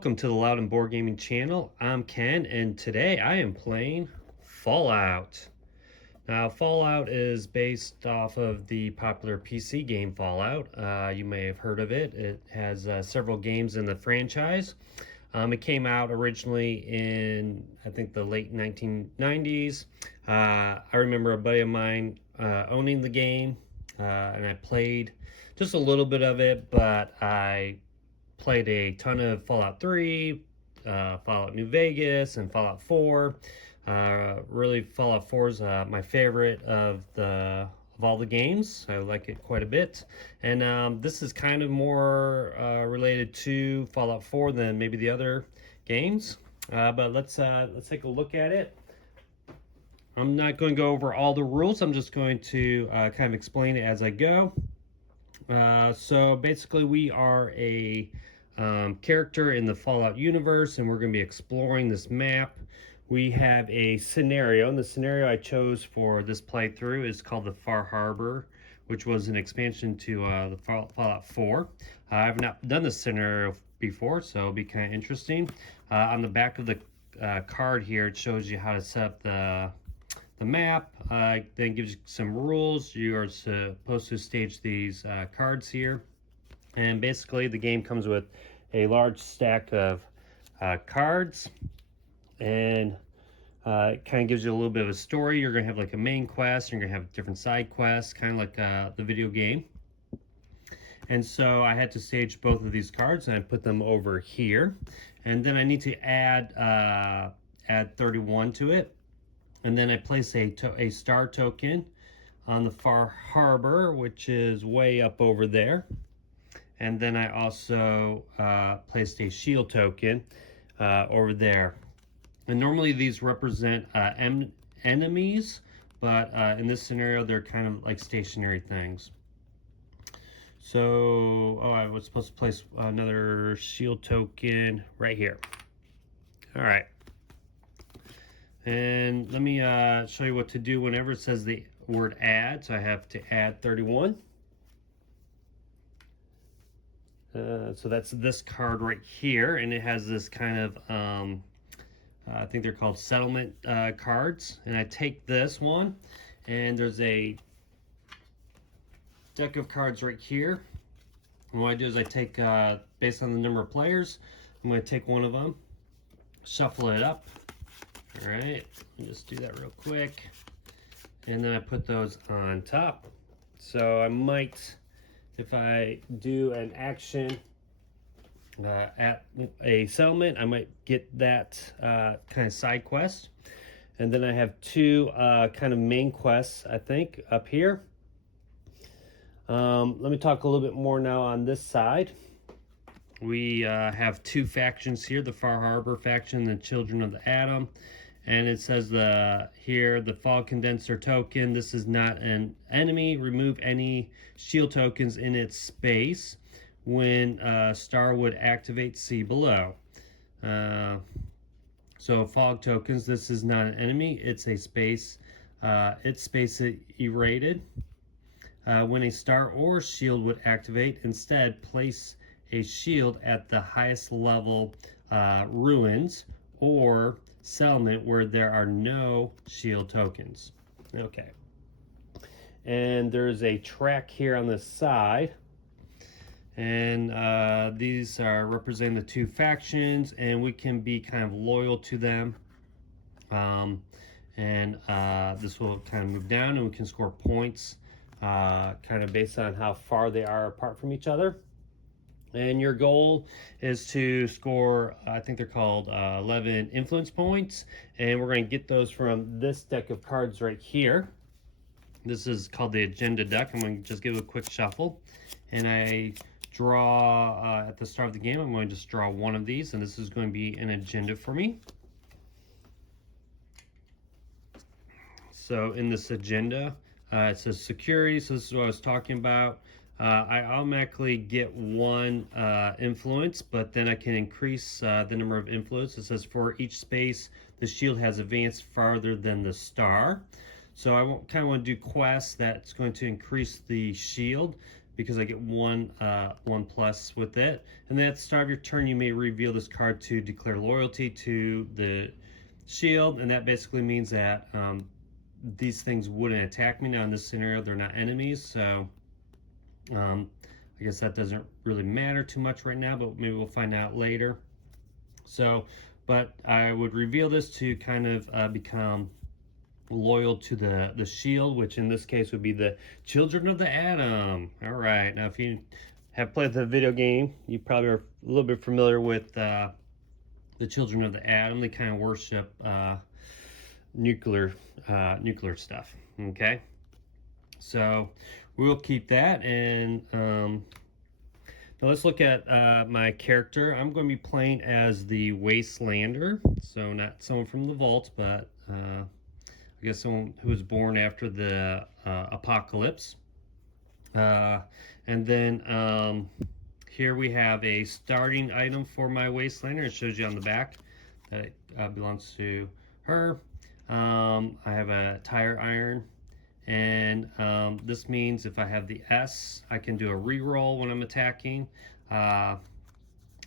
Welcome to the Loud and Board Gaming channel. I'm Ken, and today I am playing Fallout. Now, Fallout is based off of the popular PC game Fallout. You may have heard of it. It has several games in the franchise. It came out originally in, I think, the late 1990s. I remember a buddy of mine owning the game, and I played just a little bit of it, but I played a ton of Fallout 3, Fallout New Vegas, and Fallout 4. Really, Fallout 4 is my favorite of all the games. I like it quite a bit, and this is kind of more related to Fallout 4 than maybe the other games. But let's take a look at it. I'm not going to go over all the rules. I'm just going to kind of explain it as I go. So basically, we are a character in the Fallout universe, and we're going to be exploring this map. We have a scenario, and the scenario I chose for this playthrough is called the Far Harbor, which was an expansion to the Fallout 4. I've not done this scenario before, so it'll be kind of interesting. On the back of the card here, it shows you how to set up the map, then gives you some rules. You are supposed to stage these cards here, and basically the game comes with a large stack of cards, and it kind of gives you a little bit of a story. You're going to have like a main quest, you're going to have different side quests, kind of like the video game. And so I had to stage both of these cards, and I put them over here, and then I need to add 31 to it. And then I place a star token on the Far Harbor, which is way up over there. And then I also placed a shield token over there. And normally these represent enemies, but in this scenario, they're kind of like stationary things. So, I was supposed to place another shield token right here. All right. And let me show you what to do whenever it says the word add. So I have to add 31. So that's this card right here, and it has this kind of, I think they're called settlement cards. And I take this one, and there's a deck of cards right here. And what I do is I take, based on the number of players, I'm going to take one of them, shuffle it up. All right, just do that real quick, and then I put those on top. So I might, if I do an action at a settlement, I might get that kind of side quest. And then I have two kind of main quests, I think, up here. Let me talk a little bit more now on this side. We have two factions here, the Far Harbor faction and the Children of the Atom. And it says here, the fog condenser token. This is not an enemy. Remove any shield tokens in its space. When star would activate, see below. So fog tokens, this is not an enemy. It's a space. It's space irradiated. When a star or shield would activate, instead place a shield at the highest level ruins or settlement where there are no shield tokens. Okay. And there's a track here on the side. And these are representing the two factions, and we can be kind of loyal to them. This will kind of move down, and we can score points kind of based on how far they are apart from each other. And your goal is to score, I think they're called 11 influence points. And we're going to get those from this deck of cards right here. This is called the agenda deck. I'm going to just give it a quick shuffle. And I draw, at the start of the game, I'm going to just draw one of these. And this is going to be an agenda for me. So in this agenda, it says security. So this is what I was talking about. I automatically get one influence, but then I can increase the number of influence. It says for each space, the shield has advanced farther than the star. So I kind of want to do quests that's going to increase the shield, because I get one plus with it. And then at the start of your turn, you may reveal this card to declare loyalty to the shield, and that basically means that these things wouldn't attack me. Now in this scenario, they're not enemies, so I guess that doesn't really matter too much right now, but maybe we'll find out later. So, but I would reveal this to kind of become loyal to the shield, which in this case would be the Children of the Atom. All right, now if you have played the video game, you probably are a little bit familiar with the Children of the Atom. They kind of worship nuclear stuff. Okay, so we'll keep that. And now let's look at my character. I'm going to be playing as the Wastelander, so not someone from the vault, but I guess someone who was born after the apocalypse. And then here we have a starting item for my Wastelander. It shows you on the back that it belongs to her. I have a tire iron, and this means if I have the S, I can do a reroll when I'm attacking. And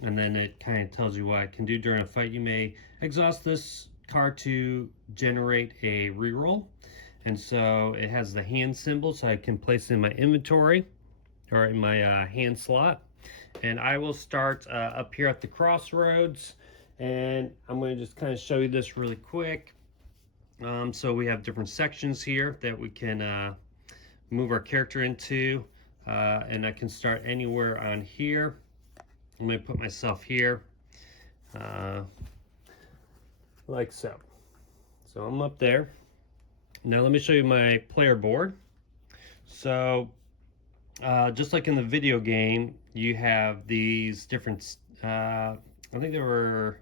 then it kind of tells you what I can do during a fight. You may exhaust this card to generate a reroll, and so it has the hand symbol, so I can place it in my inventory or in my hand slot. And I will start up here at the crossroads, and I'm going to just kind of show you this really quick. So we have different sections here that we can move our character into, and I can start anywhere on here. I'm going to put myself here, like so. So I'm up there. Now let me show you my player board. So just like in the video game, you have these different, I think there were,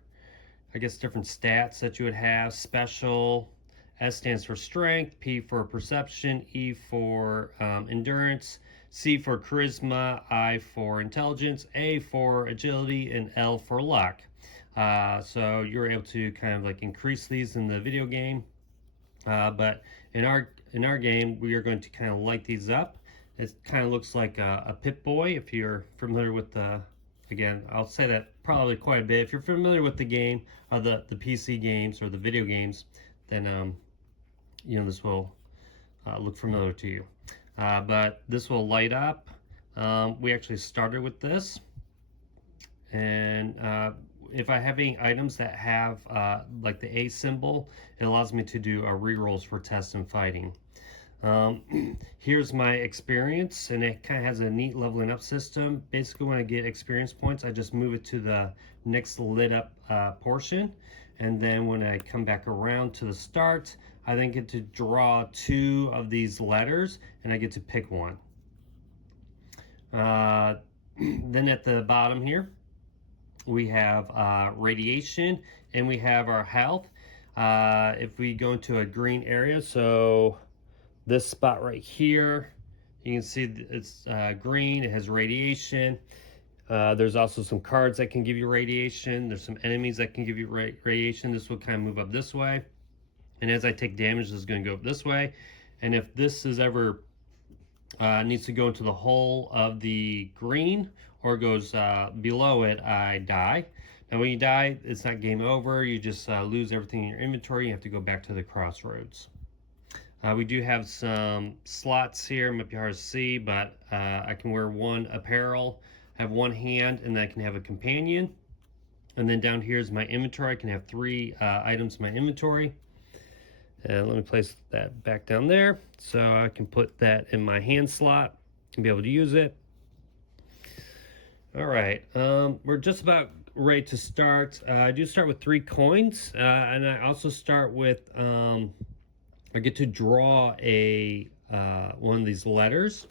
I guess, different stats that you would have. Special, S stands for strength, P for perception, E for endurance, C for charisma, I for intelligence, A for agility, and L for luck. So you're able to kind of like increase these in the video game, but in our game we are going to kind of light these up. It kind of looks like a Pip-Boy, if you're familiar with the, again, I'll say that probably quite a bit. If you're familiar with the game, or the PC games or the video games, then you know, this will look familiar to you. But this will light up. We actually started with this, and if I have any items that have like the A symbol, it allows me to do rerolls for tests and fighting. Here's my experience, and it kind of has a neat leveling up system. Basically, when I get experience points, I just move it to the next lit up portion, and then when I come back around to the start, I then get to draw 2 of these letters, and I get to pick one. Then at the bottom here, we have radiation, and we have our health. If we go into a green area, so this spot right here, you can see it's green, it has radiation. There's also some cards that can give you radiation. There's some enemies that can give you radiation. This will kind of move up this way. And as I take damage, this is going to go up this way. And if this is ever needs to go into the hole of the green or goes below it, I die. Now when you die, it's not game over. You just lose everything in your inventory. You have to go back to the crossroads. We do have some slots here. It might be hard to see, but I can wear 1 apparel, have 1 hand, and then I can have a companion. And then down here is my inventory. I can have 3 items in my inventory. And let me place that back down there so I can put that in my hand slot and be able to use it. All right, we're just about ready to start. I do start with 3 coins, and I also start with, I get to draw a one of these letters.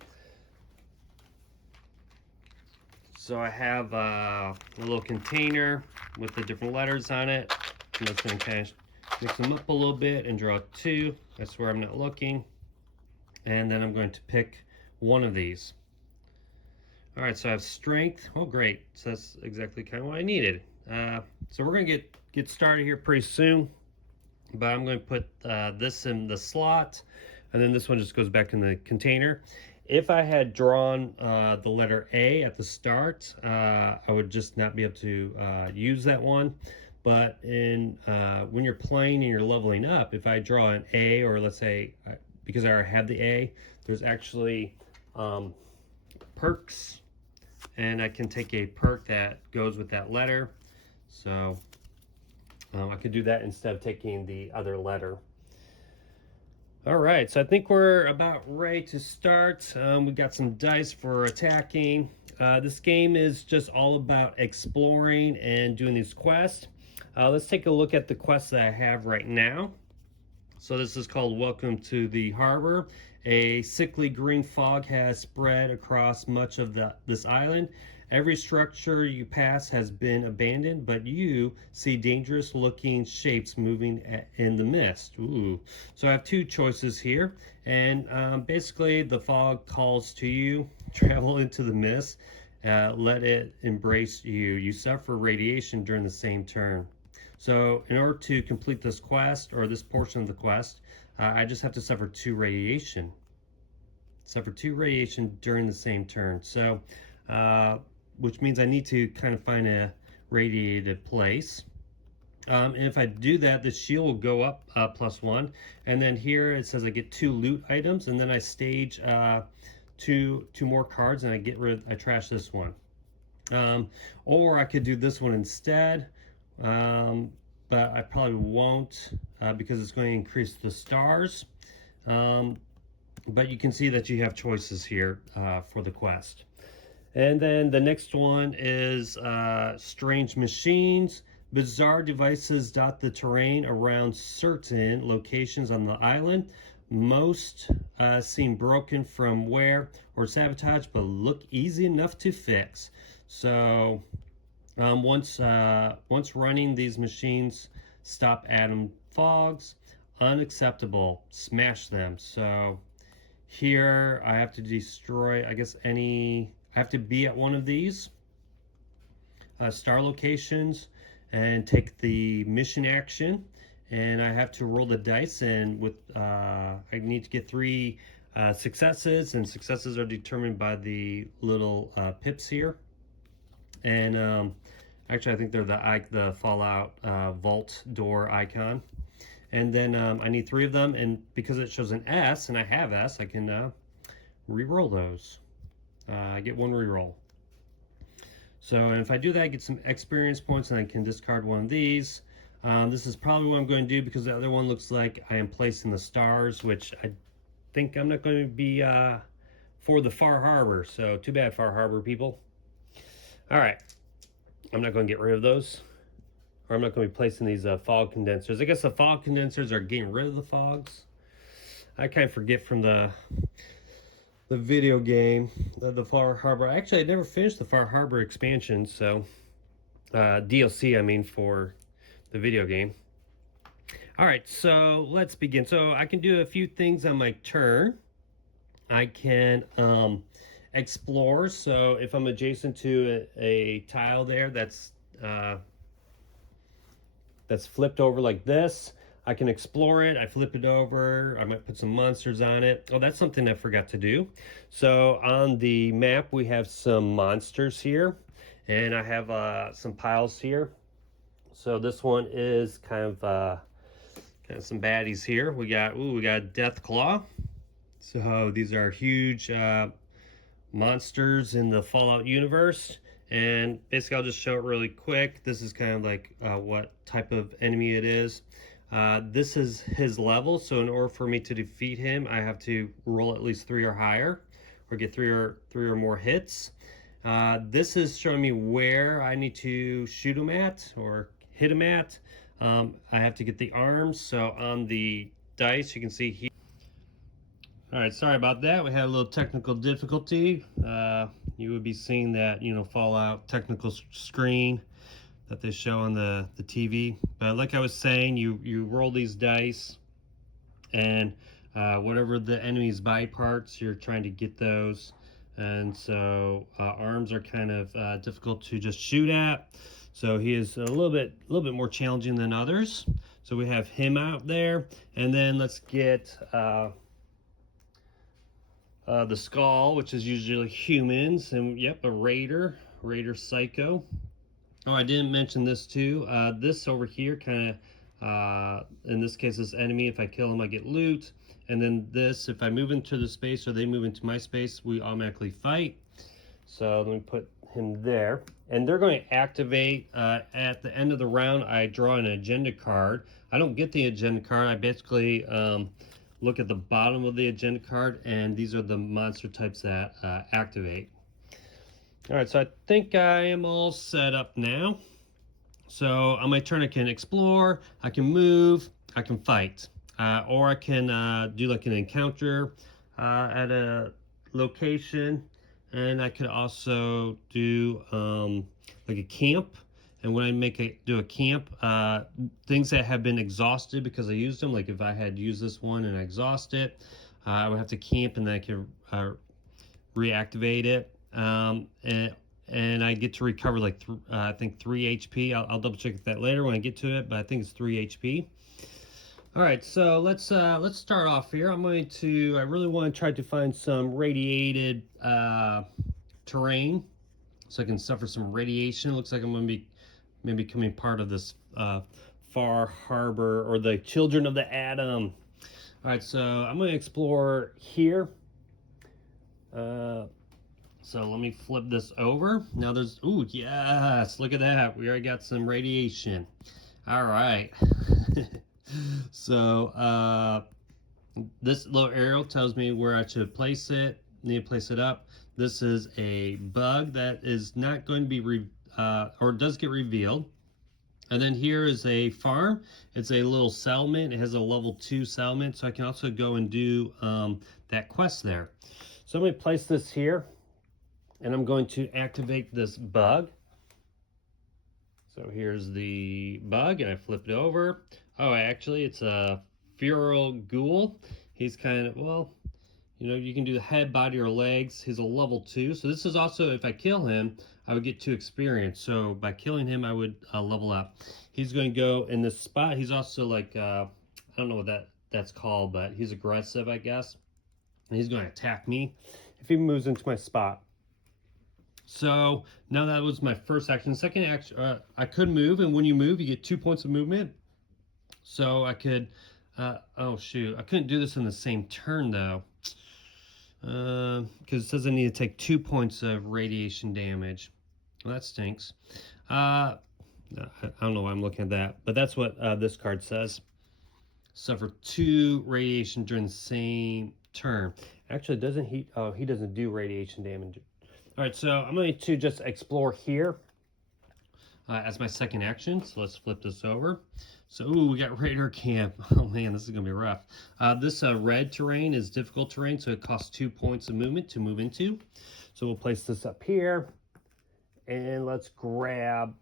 So I have a little container with the different letters on it. I'm just going to kind of mix them up a little bit and draw 2. That's where I'm not looking. And then I'm going to pick one of these. All right, so I have strength. Oh, great. So that's exactly kind of what I needed. So we're going to get started here pretty soon. But I'm going to put this in the slot, and then this one just goes back in the container. If I had drawn the letter A at the start, I would just not be able to use that one. But in when you're playing and you're leveling up, if I draw an A, or let's say because I already have the A, there's actually perks, and I can take a perk that goes with that letter. So I could do that instead of taking the other letter. All right, so I think we're about ready to start. We got some dice for attacking. This game is just all about exploring and doing these quests. Let's take a look at the quests that I have right now. So this is called Welcome to the Harbor. A sickly green fog has spread across much of this island. Every structure you pass has been abandoned, but you see dangerous looking shapes moving in the mist. Ooh. So I have two choices here, and basically the fog calls to you. Travel into the mist, let it embrace you. You suffer radiation during the same turn. So in order to complete this quest, or this portion of the quest, I just have to suffer 2 radiation. Suffer 2 radiation during the same turn. So, which means I need to kind of find a radiated place. And if I do that, the shield will go up +1. And then here it says I get 2 loot items, and then I stage two more cards, and I trash this one. Or I could do this one instead. But I probably won't because it's going to increase the stars. But you can see that you have choices here for the quest. And then the next one is Strange Machines. Bizarre devices dot the terrain around certain locations on the island. Most seem broken from wear or sabotage, but look easy enough to fix. So once running, these machines stop atom fogs. Unacceptable. Smash them. So here I have to destroy, I guess I have to be at one of these star locations and take the mission action, and I have to roll the dice, and I need to get 3 successes, and successes are determined by the little pips here. And actually I think they're the Fallout vault door icon. And then I need 3 of them, and because it shows an S and I have S, I can re-roll those. I get 1 re-roll. So, and if I do that, I get some experience points, and I can discard one of these. This is probably what I'm going to do, because the other one looks like I am placing the stars, which I think I'm not going to be for the Far Harbor. So too bad, Far Harbor people. All right, I'm not going to get rid of those, or I'm not going to be placing these fog condensers. I guess the fog condensers are getting rid of the fogs. I kind of forget from the video game, the Far Harbor. Actually, I never finished the Far Harbor expansion, so DLC, I mean, for the video game. All right, so let's begin. So I can do a few things on my turn. I can explore. So if I'm adjacent to a tile there that's flipped over like this, I can explore it. I flip it over. I might put some monsters on it. Oh, that's something I forgot to do. So on the map, we have some monsters here, and I have some piles here. So this one is kind of some baddies here. We got Deathclaw. So these are huge monsters in the Fallout universe. And basically, I'll just show it really quick. This is kind of like what type of enemy it is. This is his level, so in order for me to defeat him, I have to roll at least 3 or higher, or get three or more hits. This is showing me where I need to shoot him at, or hit him at. I have to get the arms, so on the dice, you can see here. All right, sorry about that. We had a little technical difficulty. You would be seeing that, Fallout technical screen that they show on the TV. But like I was saying, you roll these dice, and whatever the enemy's body parts, you're trying to get those. And so arms are kind of difficult to just shoot at. So he is a little bit more challenging than others. So we have him out there, and then let's get The skull, which is usually humans, and yep, a raider psycho. Oh, I didn't mention this too. This over here kind of, in this case, this enemy, if I kill him, I get loot. And then this, if I move into the space or they move into my space, we automatically fight. So let me put him there. And they're going to activate at the end of the round. I draw an agenda card. I don't get the agenda card. I basically look at the bottom of the agenda card, and these are the monster types that activate. All right, so I think I am all set up now. So on my turn, I can explore, I can move, I can fight, or I can do like an encounter at a location, and I could also do like a camp. And when I do a camp, things that have been exhausted because I used them, like if I had used this one and I exhaust it, I would have to camp and then I can reactivate it. And I get to recover like I think 3 HP. I'll double check that later when I get to it, but I think it's 3 HP. All right, so let's start off here. I really want to try to find some radiated terrain so I can suffer some radiation. Looks like I'm going to be maybe becoming part of this Far Harbor or the Children of the Atom. All right, so I'm going to explore here. So let me flip this over. Now there's, ooh, yes, look at that. We already got some radiation. All right. So this little arrow tells me where I should place it. Need to place it up. This is a bug that is not going to be, or does get revealed. And then here is a farm. It's a little settlement. It has a level 2 settlement. So I can also go and do that quest there. So I'm going to place this here. And I'm going to activate this bug. So here's the bug, and I flip it over. Oh, actually, it's a feral ghoul. He's kind of, well, you know, you can do the head, body, or legs. He's a level 2. So this is also, if I kill him, I would get 2 experience. So by killing him, I would level up. He's going to go in this spot. He's also like, I don't know what that's called, but he's aggressive, I guess. And he's going to attack me if he moves into my spot. So now that was my first action. Second action, I could move, and when you move, you get 2 points of movement. So I could, oh shoot, I couldn't do this in the same turn though, because it says I need to take 2 points of radiation damage. Well, that stinks. I don't know why I'm looking at that, but that's what this card says. Suffer 2 radiation during the same turn. Actually, doesn't he? Oh, he doesn't do radiation damage. All right, so I'm going to just explore here as my second action. So let's flip this over. So, ooh, we got Raider Camp. Oh man, this is going to be rough. This red terrain is difficult terrain, so it costs 2 points of movement to move into. So we'll place this up here, and let's grab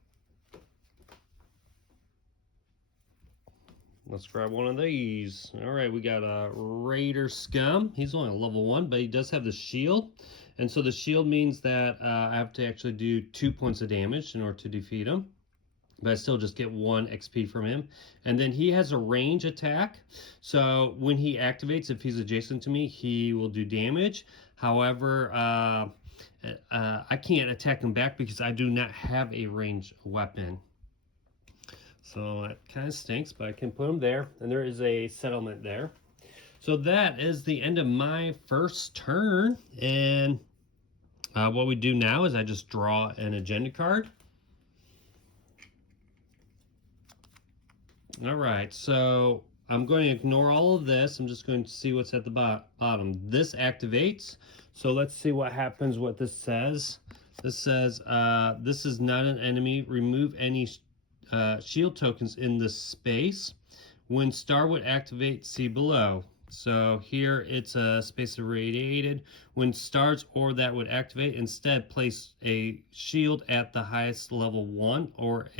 one of these. All right, we got a Raider Scum. He's only a level 1, but he does have the shield. And so the shield means that I have to actually do 2 points of damage in order to defeat him. But I still just get 1 XP from him. And then he has a range attack. So when he activates, if he's adjacent to me, he will do damage. However, I can't attack him back because I do not have a ranged weapon. So it kind of stinks, but I can put him there. And there is a settlement there. So that is the end of my first turn. And what we do now is I just draw an agenda card. All right, so I'm going to ignore all of this. I'm just going to see what's at the bottom. This activates. So let's see what happens, what this says. This says, this is not an enemy. Remove any shield tokens in this space. When star would activate, see below. So here it's a space irradiated. When stars or that would activate, instead place a shield at the highest level 1 or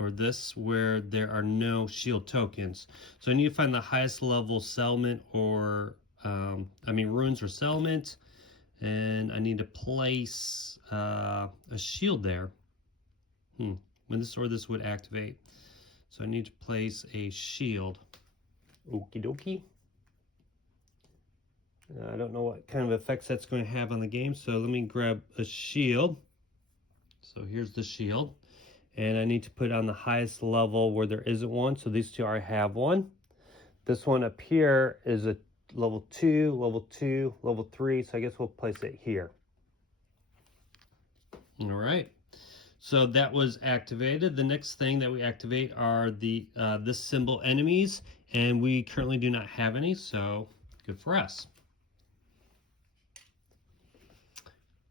or this where there are no shield tokens. So I need to find the highest level settlement or ruins or settlement, and I need to place a shield there. When this or this would activate. So I need to place a shield. Okie dokie. I don't know what kind of effects that's going to have on the game, so let me grab a shield. So here's the shield, and I need to put it on the highest level where there isn't one. So these two, I have one. This one up here is a level 2, level 2, level 3, so I guess we'll place it here. All right, so that was activated. The next thing that we activate are the this symbol enemies, and we currently do not have any, so good for us.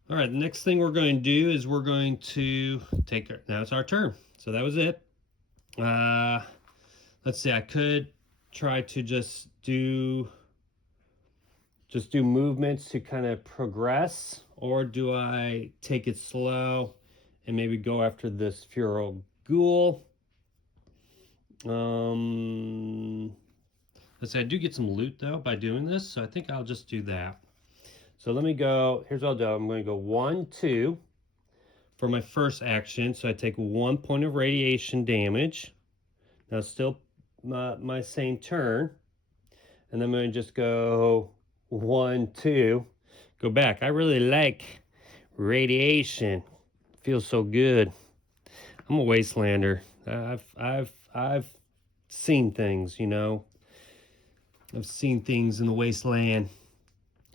All right, the next thing we're going to do is we're going to take our, now it's our turn. So that was it. Let's see, I could try to just do movements to kind of progress, or do I take it slow and maybe go after this Feral Ghoul? Let's say I do get some loot though by doing this, so I think I'll just do that. So let me go, here's what I'll do. I'm going to go 1, 2 for my first action. So I take 1 point of radiation damage. Now still my same turn. And then I'm going to just go 1, 2, go back. I really like radiation. Feels so good. I'm a wastelander. I've seen things, you know. I've seen things in the wasteland.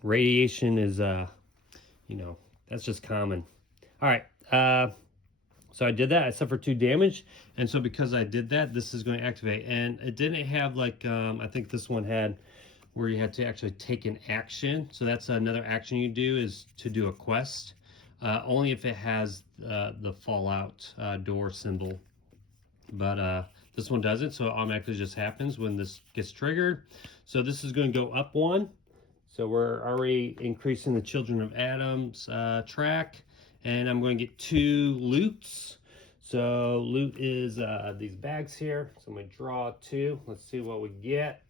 Radiation is, you know, that's just common. All right, so I did that. I suffered 2 damage, and so because I did that, this is going to activate. And it didn't have like, I think this one had where you had to actually take an action. So that's another action you do, is to do a quest. Only if it has the Fallout door symbol. But this one doesn't, so it automatically just happens when this gets triggered. So this is going to go up 1. So we're already increasing the Children of Adam's track, and I'm going to get 2 loots. So loot is these bags here. So I'm going to draw 2. Let's see what we get.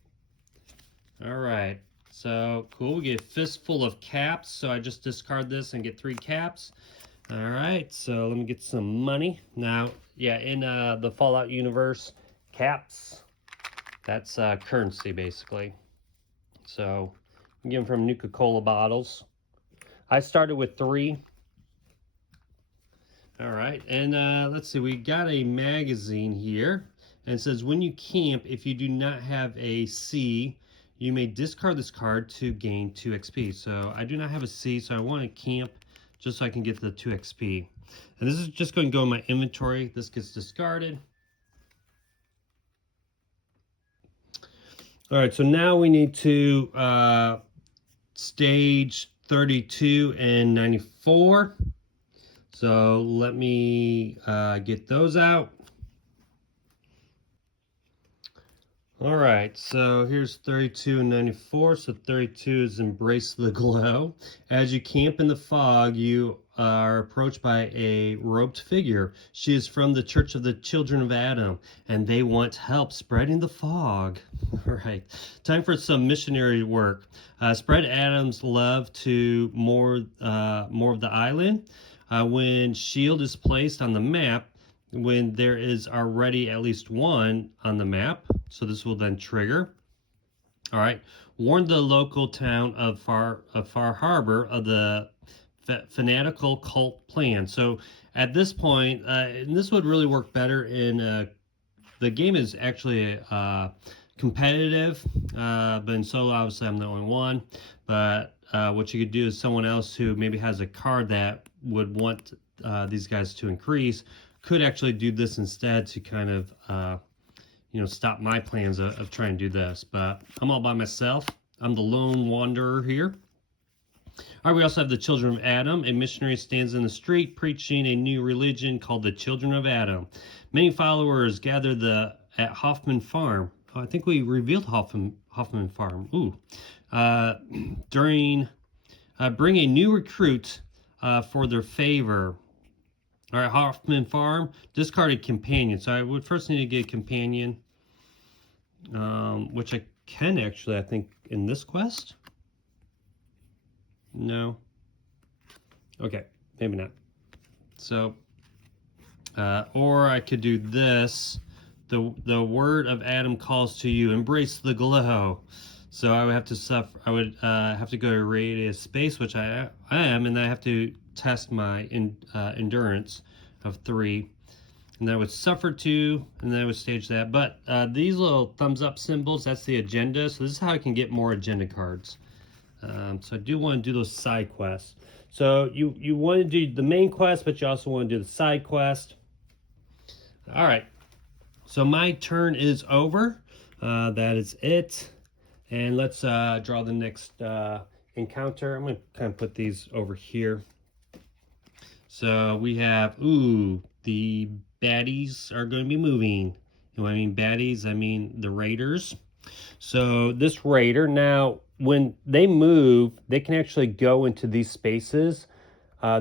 All right, so cool. We get a fistful of caps. So I just discard this and get 3 caps. All right, so let me get some money. Now, yeah, in the Fallout universe, caps, that's currency basically. So you get them from Nuka-Cola bottles. I started with 3. All right, and let's see, we got a magazine here, and it says when you camp, if you do not have a C, you may discard this card to gain 2 XP. So I do not have a C, so I want to camp just so I can get the 2 XP. And this is just going to go in my inventory. This gets discarded. All right, so now we need to stage 32 and 94. So let me get those out. All right, so here's 32 and 94. So 32 is Embrace the Glow. As you camp in the fog, you are approached by a robed figure. She is from the Church of the Children of Adam, and they want help spreading the fog. All right, time for some missionary work. Spread Adam's love to more of the island. When shield is placed on the map, when there is already at least one on the map, so this will then trigger. All right, warn the local town of Far Harbor of the fanatical cult plan. So at this point, and this would really work better in the game is actually competitive, but in solo, obviously, I'm the only one. But what you could do is someone else who maybe has a card that would want these guys to increase could actually do this instead to kind of, you know, stop my plans of trying to do this. But I'm all by myself. I'm the lone wanderer here. All right, we also have the Children of Adam. A missionary stands in the street preaching a new religion called the Children of Adam. Many followers gather at Hoffman Farm. Oh, I think we revealed Hoffman Farm. Ooh. Bring a new recruit for their favor. All right, Hoffman Farm, discard a companion. So I would first need to get a companion, which I can actually, I think, in this quest. No. Okay, maybe not. So, or I could do this. The word of Adam calls to you. Embrace the glow. So I would have to suffer. I would have to go to radius space, which I am, and then I have to test my endurance of 3, and then I would suffer 2, and then I would stage that. But these little thumbs up symbols, that's the agenda. So this is how I can get more agenda cards. So I do want to do those side quests. So you want to do the main quest, but you also want to do the side quest. All right. So my turn is over. That is it. And let's draw the next encounter. I'm going to kind of put these over here. So we have, the baddies are going to be moving. And when I mean baddies, I mean the raiders. So this raider, now when they move, they can actually go into these spaces,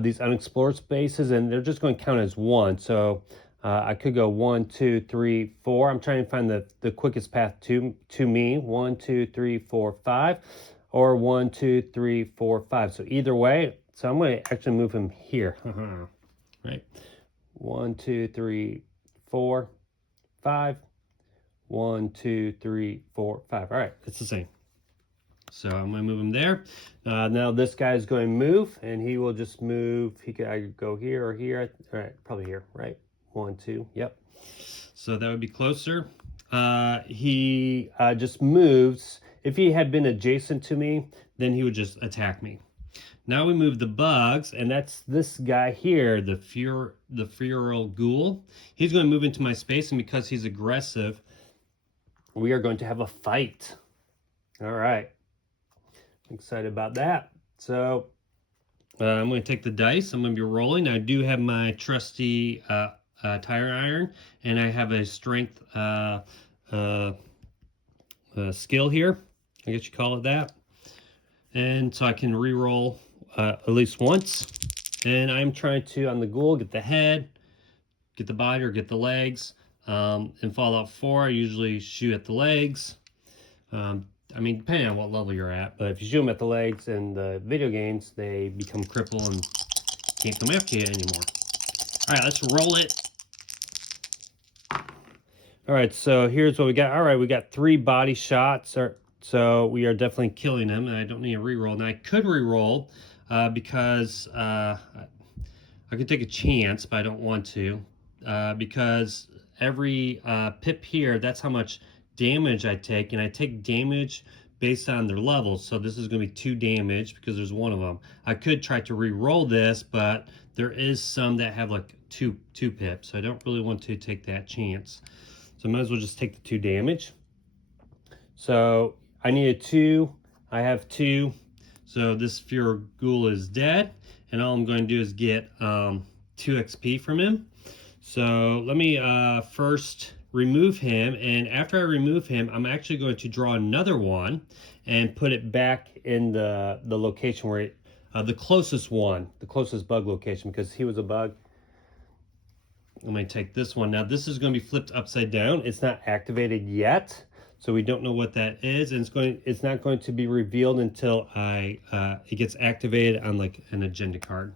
these unexplored spaces, and they're just going to count as 1. So I could go 1, 2, 3, 4. I'm trying to find the quickest path to me. 1, 2, 3, 4, 5, or 1, 2, 3, 4, 5. So either way, so I'm going to actually move him here. Right. 1, 2, 3, 4, 5. 1, 2, 3, 4, 5. All right, it's the same. So I'm going to move him there. Now this guy is going to move, and he will just move. He could either go here or here. All right, probably here, right? 1, 2, yep. So that would be closer. He just moves. If he had been adjacent to me, then he would just attack me. Now we move the bugs, and that's this guy here, the Feral Ghoul. He's going to move into my space, and because he's aggressive, we are going to have a fight. All right. I'm excited about that. So I'm going to take the dice. I'm going to be rolling. I do have my trusty tire iron, and I have a strength skill here. I guess you call it that. And so I can re-roll at least once. And I'm trying to, on the ghoul, get the head, get the body, or get the legs. In Fallout 4, I usually shoot at the legs. I mean, depending on what level you're at, but if you shoot them at the legs in the video games, they become crippled and can't come after you anymore. All right, let's roll it. All right, so here's what we got. All right, we got 3 body shots. So we are definitely killing him, and I don't need a reroll. Now I could reroll because I could take a chance, but I don't want to because every pip here, that's how much damage I take, and I take damage based on their levels. So this is going to be 2 damage because there's 1 of them. I could try to re-roll this, but there is some that have like 2 pips, so I don't really want to take that chance. So I might as well just take the 2 damage. So I needed 2. I have 2. So this Feral Ghoul is dead, and all I'm going to do is get 2 XP from him. So let me first remove him, and after I remove him, I'm actually going to draw another one and put it back in the location where the closest one, the closest bug location, because he was a bug. I'm going to take this one. Now this is going to be flipped upside down. It's not activated yet, so we don't know what that is, and it's not going to be revealed until it gets activated on like an agenda card.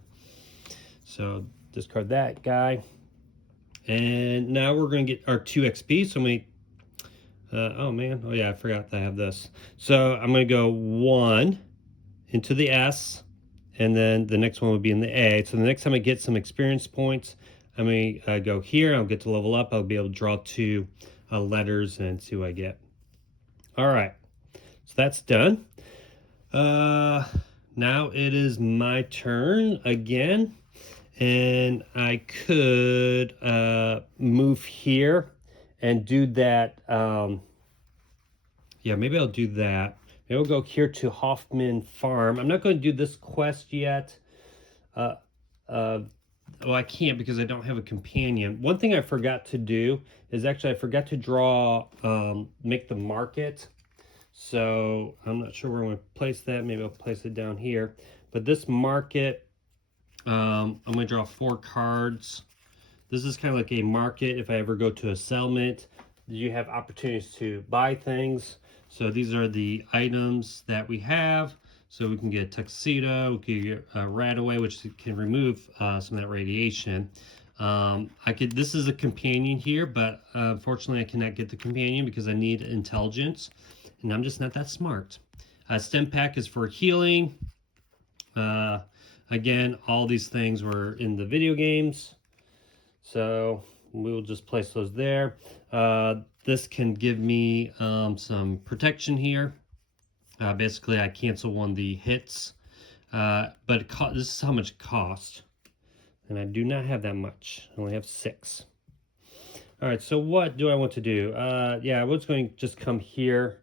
So discard that guy. And now we're going to get our 2 XP. So I'm going to, oh man, oh yeah, I forgot that I have this. So I'm going to go 1 into the S, and then the next one would be in the A. So the next time I get some experience points, I'm going to go here. I'll get to level up. I'll be able to draw 2 letters and see what I get. All right, so that's done. Now it is my turn again. And I could move here and do that. Yeah, maybe I'll do that. Maybe I'll go here to Hoffman Farm. I'm not going to do this quest yet. Well, I can't because I don't have a companion. One thing I forgot to do is actually I forgot to draw, make the market. So I'm not sure where I'm going to place that. Maybe I'll place it down here. But this market, I'm going to draw 4 cards. This is kind of like a market. If I ever go to a settlement, you have opportunities to buy things. So these are the items that we have. So we can get a tuxedo, we can get a Radaway, which can remove some of that radiation. This is a companion here, but unfortunately I cannot get the companion because I need intelligence. and I'm just not that smart. Stim pack is for healing. Again, all these things were in the video games, so we will just place those there. This can give me some protection here. Basically, I cancel one of the hits, but this is how much it cost, and I do not have that much. I only have 6. All right, so what do I want to do? Yeah, I was going to just come here,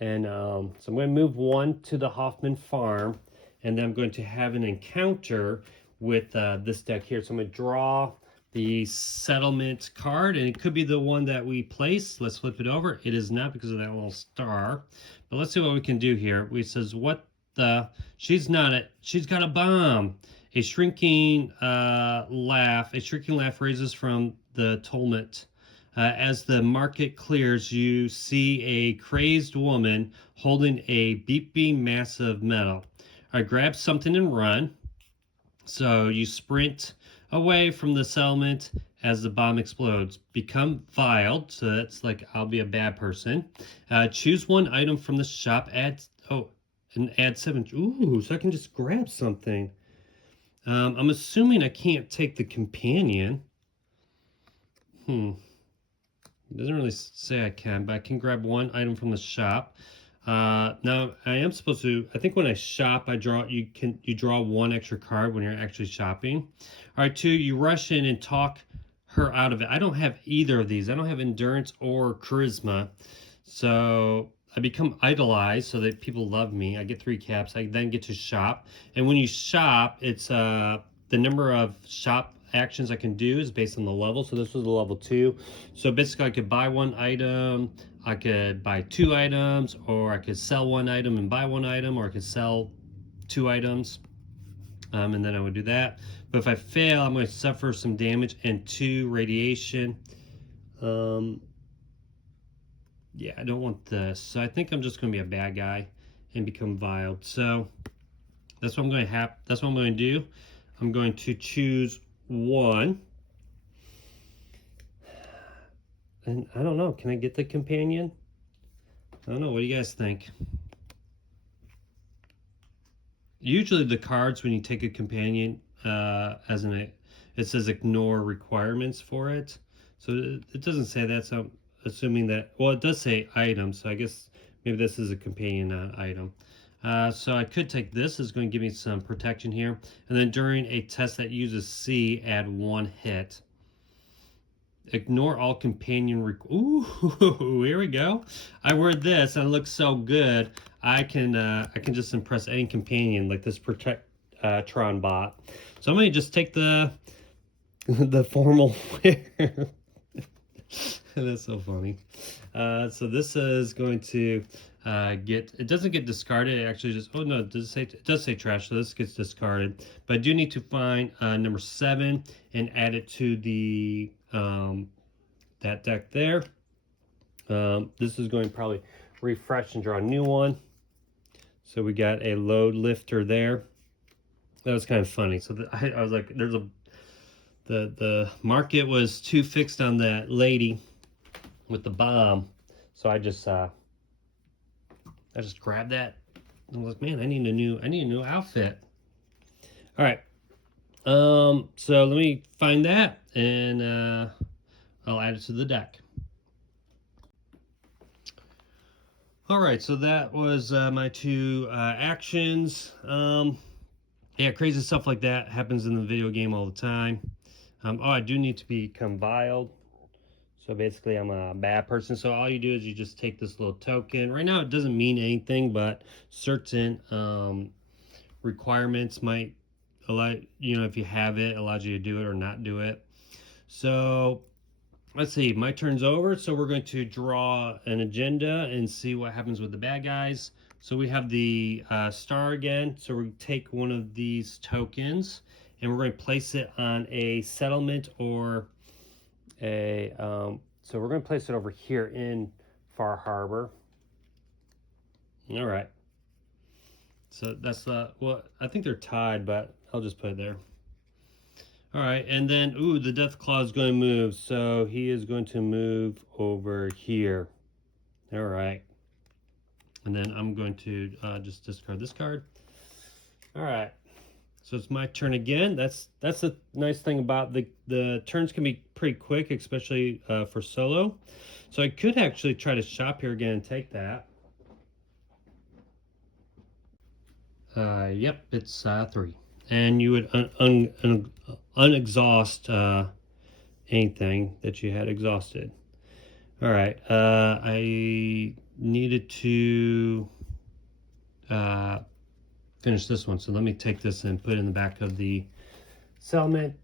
and so I'm going to move 1 to the Hoffman farm, and then I'm going to have an encounter with this deck here. So I'm going to draw the settlement card, and it could be the one that we place. Let's flip it over. It is not because of that little star, but let's see what we can do here. We says, what the? She's not it. She's got a bomb. A shrinking laugh. A shrinking laugh raises from the tumult. As the market clears, you see a crazed woman holding a beeping mass of metal. I grab something and run. So you sprint away from the settlement as the bomb explodes. Become vile. So that's like I'll be a bad person. Choose one item from the shop. Add 7. Ooh, so I can just grab something. I'm assuming I can't take the companion. It doesn't really say I can, but I can grab one item from the shop. Now I am supposed to. I think when I shop, I draw. You draw 1 extra card when you're actually shopping. All right, 2. You rush in and talk her out of it. I don't have either of these. I don't have endurance or charisma, so I become idolized so that people love me. I get 3 caps. I then get to shop, and when you shop, it's the number of shop actions I can do is based on the level. So this was a level 2. So basically I could buy 1 item, I could buy 2 items, or I could sell 1 item and buy 1 item, or I could sell 2 items. And then I would do that. But if I fail, I'm going to suffer some damage and 2 radiation. Yeah, I don't want this. So I think I'm just going to be a bad guy and become vile. So that's what I'm going to have. That's what I'm going to do. I'm going to choose 1. And I don't know. Can I get the companion? I don't know. What do you guys think? Usually the cards when you take a companion, it says ignore requirements for it. So it doesn't say that. So I'm assuming that. Well, it does say item. So I guess maybe this is a companion, not item. So I could take this. It's going to give me some protection here. And then during a test that uses C, add 1 hit. Ignore all companion. Ooh, here we go. I wear this and it looks so good. I can just impress any companion like this Protect Tron bot. So I'm going to just take the formal wear. That's so funny. So this is going to it doesn't get discarded. It actually just, oh no, it does say trash, so this gets discarded. But I do need to find number 7 and add it to the that deck there. This is going to probably refresh and draw a new one. So we got a load lifter there. That was kind of funny. So I was like, there's the market was too fixed on that lady with the bomb, so I just grabbed that. I was like, man, I need a new outfit. All right. So let me find that, and I'll add it to the deck. All right, so that was my 2 actions. Yeah, crazy stuff like that happens in the video game all the time. Oh, I do need to become vile. So basically I'm a bad person. So all you do is you just take this little token. Right now it doesn't mean anything, but certain requirements might allow, if you have it, allows you to do it or not do it. So let's see, my turn's over. So we're going to draw an agenda and see what happens with the bad guys. So we have the star again. So we take one of these tokens and we're going to place it on a settlement or a so we're going to place it over here in Far Harbor. All right, so that's well, I think they're tied, but I'll just put it there. All right, and then the Death Claw is going to move, so he is going to move over here. All right, And then I'm going to just discard this card. All right. So it's my turn again. That's the nice thing about the turns can be pretty quick, especially for solo. So I could actually try to shop here again and take that. Yep, it's 3. And you would unexhaust anything that you had exhausted. All right, I needed to finish this one, so let me take this and put it in the back of the settlement.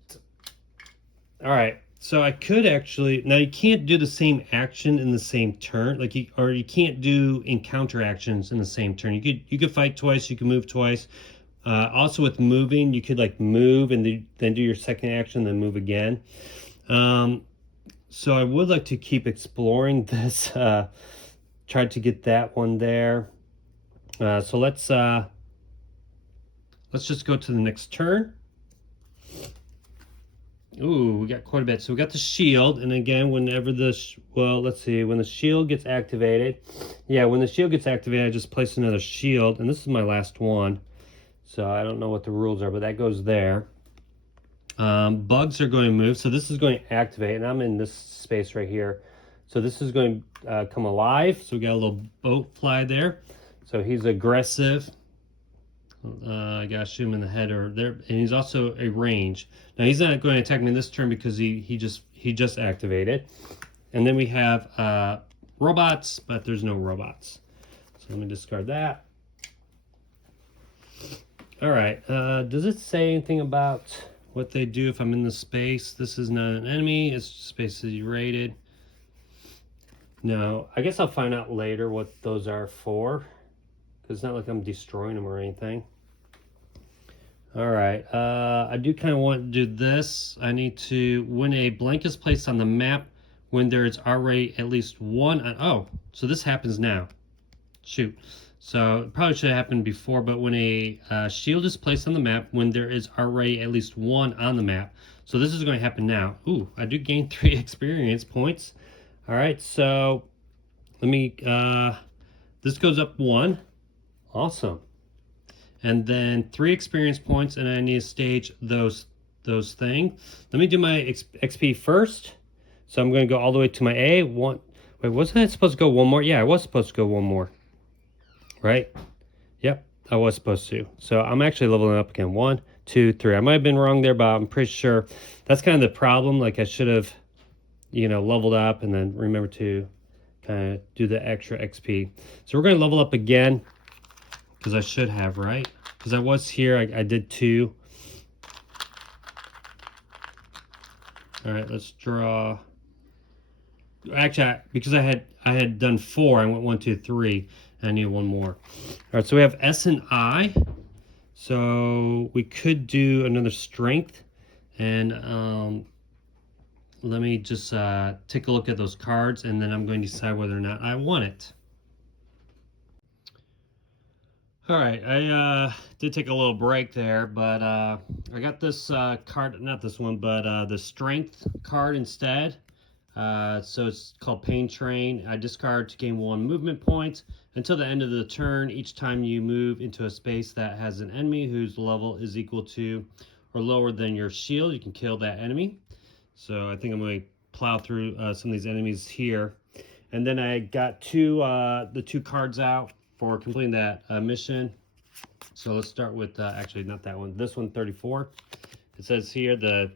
All right, so I could actually, now you can't do the same action in the same turn, like you can't do encounter actions in the same turn. You could fight twice, you can move twice. Also with moving, you could like move and then do your second action, then move again. So I would like to keep exploring this. Tried to get that one there. So let's just go to the next turn. Ooh, we got quite a bit. So we got the shield, and again, whenever let's see, when the shield gets activated, yeah, when the shield gets activated, I just place another shield, and this is my last one. So I don't know what the rules are, but that goes there. Bugs are going to move, so this is going to activate, and I'm in this space right here. So this is going to come alive. So we got a little boat fly there. So he's aggressive. I gotta shoot him in the head or there, and he's also a range. Now he's not going to attack me this turn because he just activated. And then we have robots, but there's no robots. So let me discard that. All right. Does it say anything about what they do if I'm in the space? This is not an enemy. It's space is rated. No, I guess I'll find out later what those are for, because it's not like I'm destroying them or anything. All right, I do kind of want to do this. I need to, when a blank is placed on the map, when there is already at least one, oh, so this happens now. Shoot. So it probably should have happened before, but when a shield is placed on the map, when there is already at least one on the map. So this is going to happen now. Ooh, I do gain 3 experience points. All right, so let me, this goes up 1. Awesome. And then 3 experience points, and I need to stage those things. Let me do my XP first. So I'm going to go all the way to my A. Wait, wasn't I supposed to go one more? Yeah, I was supposed to go one more. Right? Yep, I was supposed to. So I'm actually leveling up again. 1, 2, 3. I might have been wrong there, but I'm pretty sure that's kind of the problem. Like I should have, leveled up and then remember to kind of do the extra XP. So we're going to level up again. Because I should have, right? Because I was here, I did 2. All right, let's draw. Actually, because I had done 4, I went 1, 2, 3. And I need one more. All right, so we have S and I. So we could do another strength, and let me just take a look at those cards, and then I'm going to decide whether or not I want it. All right, I did take a little break there, but I got this card, not this one, but the strength card instead. So it's called Pain Train. I discard to gain 1 movement point until the end of the turn. Each time you move into a space that has an enemy whose level is equal to or lower than your shield, you can kill that enemy. So I think I'm going to plow through some of these enemies here. And then I got the 2 cards out for completing that mission. So let's start with, actually not that one, this one, 34. It says here, the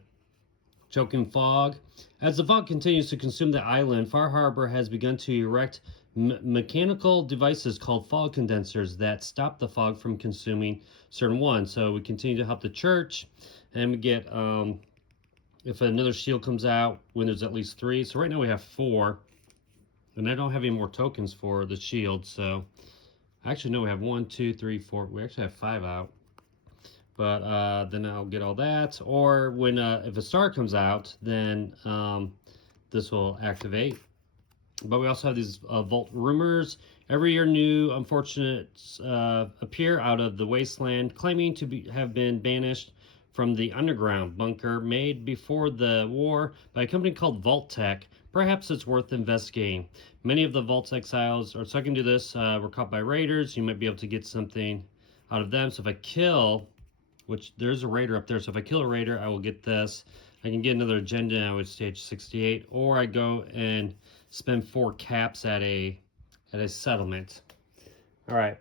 Choking Fog. As the fog continues to consume the island, Far Harbor has begun to erect mechanical devices called fog condensers that stop the fog from consuming certain ones. So we continue to help the church, and we get, if another shield comes out, when there's at least 3. So right now we have 4, and I don't have any more tokens for the shield, so actually no, we have 1, 2, 3, 4. We actually have 5 out. But then I'll get all that. Or when if a star comes out, then this will activate. But we also have these Vault Rumors. Every year new unfortunates appear out of the wasteland, claiming to have been banished from the underground bunker made before the war by a company called Vault-Tec. Perhaps it's worth investigating. Many of the Vault's exiles, or so I can do this, were caught by raiders. You might be able to get something out of them. So if I kill, which there's a raider up there, so if I kill a raider, I will get this. I can get another agenda now with stage 68, or I go and spend 4 caps at a settlement. All right,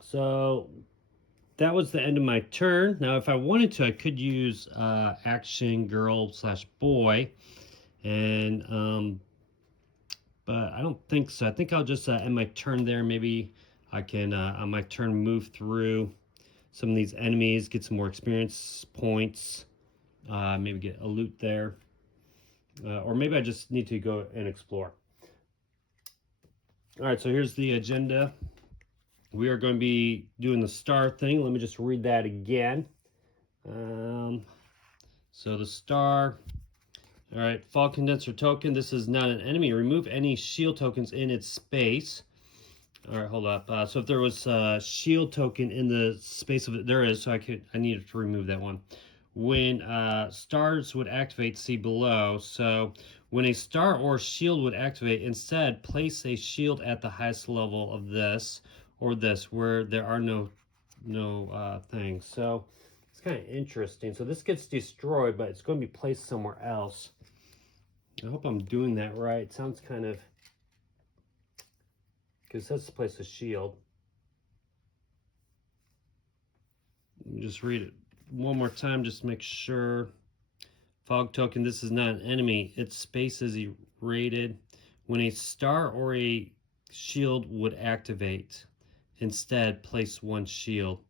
so that was the end of my turn. Now, if I wanted to, I could use action girl / boy, and but I don't think so. I think I'll just end my turn there. Maybe I can on my turn move through some of these enemies, get some more experience points, maybe get a loot there, or maybe I just need to go and explore. All right, so here's the agenda. We are going to be doing the star thing. Let me just read that again. So the star. All right, fog condenser token. This is not an enemy. Remove any shield tokens in its space. All right, hold up. So if there was a shield token in the space of it, there is. So I needed to remove that one. When stars would activate, see below. So when a star or shield would activate, instead place a shield at the highest level of this or this, where there are no things. So it's kind of interesting. So this gets destroyed, but it's going to be placed somewhere else. I hope I'm doing that right. It sounds kind of, because it says to place a shield. Let me just read it one more time, just to make sure. Fog token, this is not an enemy. Its space is rated when a star or a shield would activate. Instead, place 1 shield.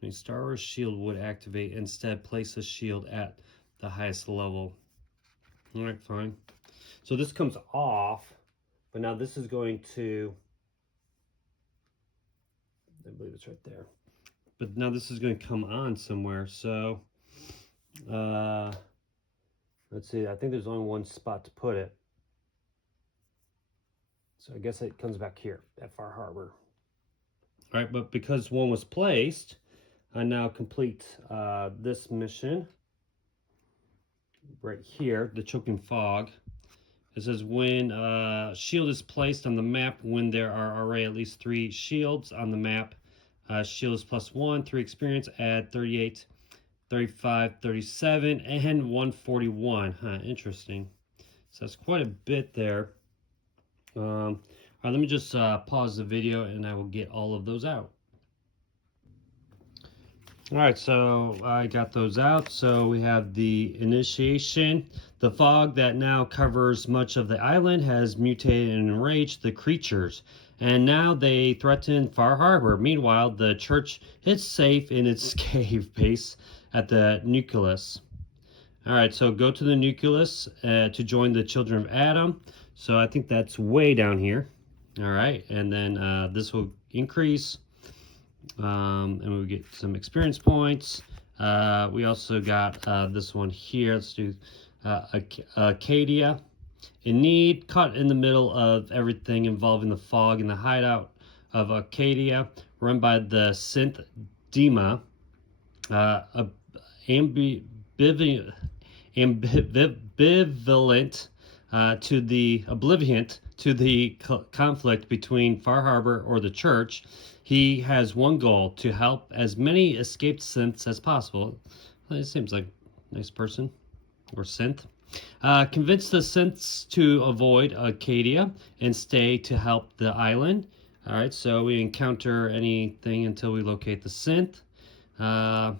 When a star or shield would activate, instead place a shield at the highest level. All right, fine. So this comes off, but now this is going to, I believe it's right there. But now this is going to come on somewhere. So let's see, I think there's only one spot to put it. So I guess it comes back here at Far Harbor. All right, but because one was placed, I now complete this mission right here, the Choking Fog. It says when shield is placed on the map, when there are already at least 3 shields on the map, shield is +1, 3 experience, add 38, 35, 37, and 141. Interesting. So that's quite a bit there. All right, let me just pause the video and I will get all of those out. All right, so I got those out. So we have the initiation. The fog that now covers much of the island has mutated and enraged the creatures, and now they threaten Far Harbor. Meanwhile, the church is safe in its cave base at the nucleus. All right, so go to the nucleus to join the children of Adam. So I think that's way down here. All right, and then this will increase. And we get some experience points. We also got this one here. Let's do Acadia. In need, caught in the middle of everything involving the fog in the hideout of Acadia, run by the synth Dima. Ambivalent to the obliviant to the conflict between Far Harbor or the church. He has one goal: to help as many escaped synths as possible. It seems like a nice person, or synth. Convince the synths to avoid Acadia and stay to help the island. All right, so we encounter anything until we locate the synth. And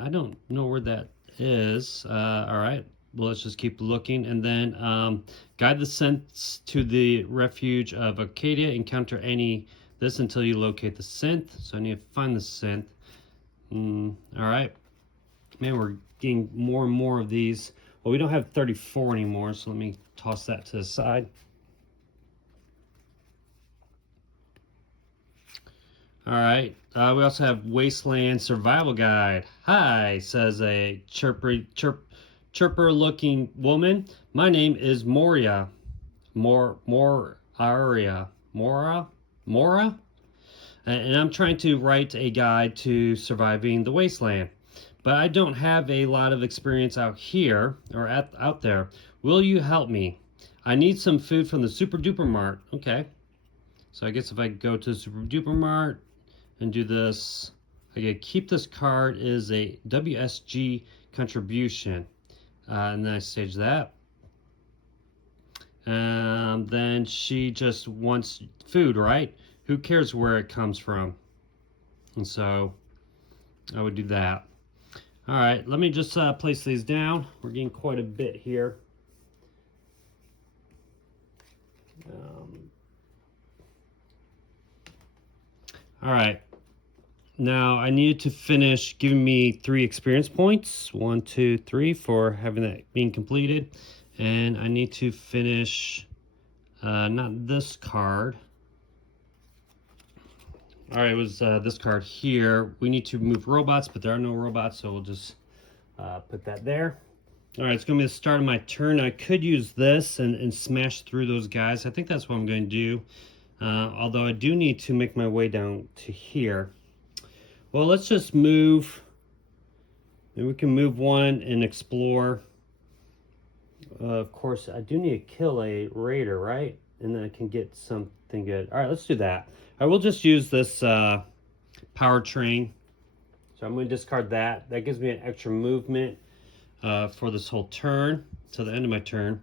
I don't know where that is. All right, well, let's just keep looking. And then guide the synths to the refuge of Acadia. Encounter this until you locate the synth. So I need to find the synth. All right. Man, we're getting more and more of these. Well, we don't have 34 anymore, so let me toss that to the side. All right. We also have Wasteland Survival Guide. Hi, says a chirper-looking woman. My name is Moria. Mora. and I'm trying to write a guide to surviving the wasteland. But I don't have a lot of experience out here or out there. Will you help me? I need some food from the Super Duper Mart. Okay. So I guess if I go to Super Duper Mart and do this, I get keep this card is a WSG contribution. And then I stage that. Then she just wants food, right? Who cares where it comes from? And so I would do that. All right, let me just place these down. We're getting quite a bit here. All right. Now I need to finish giving me 3 experience points. 1, 2, 3 for having that being completed. And I need to finish, not this card. All right, it was this card here. We need to move robots, but there are no robots, so we'll just put that there. All right, it's going to be the start of my turn. I could use this and smash through those guys. I think that's what I'm going to do, although I do need to make my way down to here. Well, let's just move. Maybe we can move one and explore. Of course, I do need to kill a raider, right? And then I can get something good. All right, let's do that. I will just use this powertrain. So I'm going to discard that. That gives me an extra movement for this whole turn, to the end of my turn.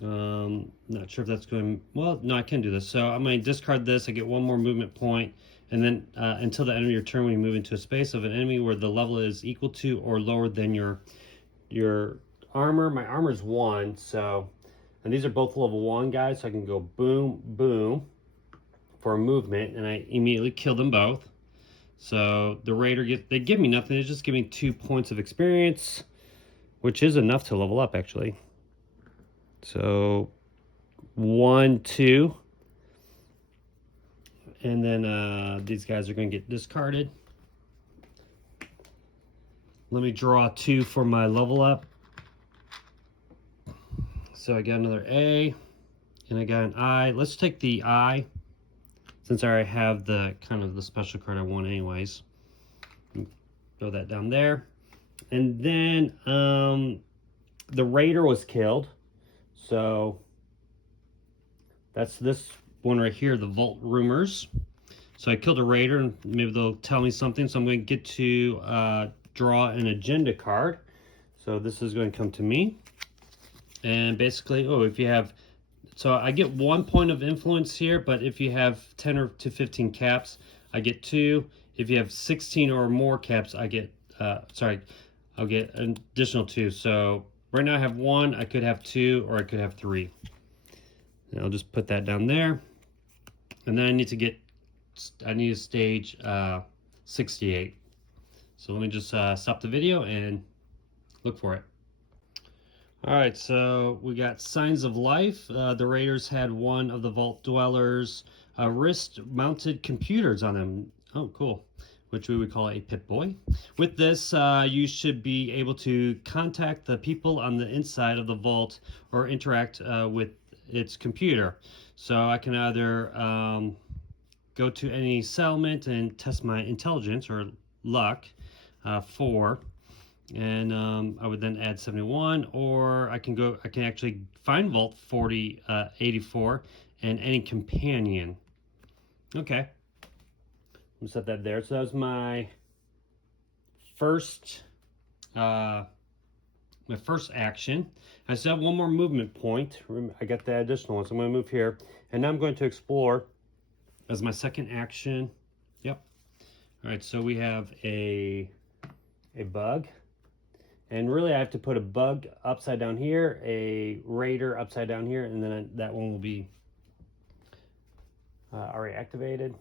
Not sure if that's going, well, no, I can do this. So I'm going to discard this. I get 1 more movement point. And then until the end of your turn, when you move into a space of an enemy where the level is equal to or lower than your armor. My armor is 1, so, and these are both level 1 guys, so I can go boom, boom for a movement, and I immediately kill them both. So the raider they give me nothing, they just give me 2 points of experience, which is enough to level up actually. So 1, 2. And then these guys are going to get discarded. Let me draw 2 for my level up. So I got another A, and I got an I. Let's take the I, since I already have the kind of the special card I want anyways. Throw that down there. And then the raider was killed. So that's this one right here, the Vault Rumors. So I killed a raider, and maybe they'll tell me something. So I'm going to get to draw an agenda card. So this is going to come to me. And basically, if you have, so I get 1 point of influence here, but if you have 10 or to 15 caps, I get 2. If you have 16 or more caps, I get, I'll get an additional 2. So right now I have 1, I could have 2, or I could have 3. And I'll just put that down there. And then I need to stage 68. So let me just stop the video and look for it. All right, so we got Signs of Life. The raiders had one of the Vault Dwellers' wrist-mounted computers on them. Oh, cool. Which we would call a Pip-Boy. With this, you should be able to contact the people on the inside of the vault or interact with its computer. So I can either go to any settlement and test my intelligence or luck, 4. And I would then add 71, or I can actually find Vault 84 and any companion. Okay, I'm set that there. So that was my first action. I still have 1 more movement point. I got the additional one, so I'm going to move here, and now I'm going to explore as my second action. Yep. All right, so we have a bug. And really I have to put a bug upside down here, a raider upside down here, and then that one will be already activated.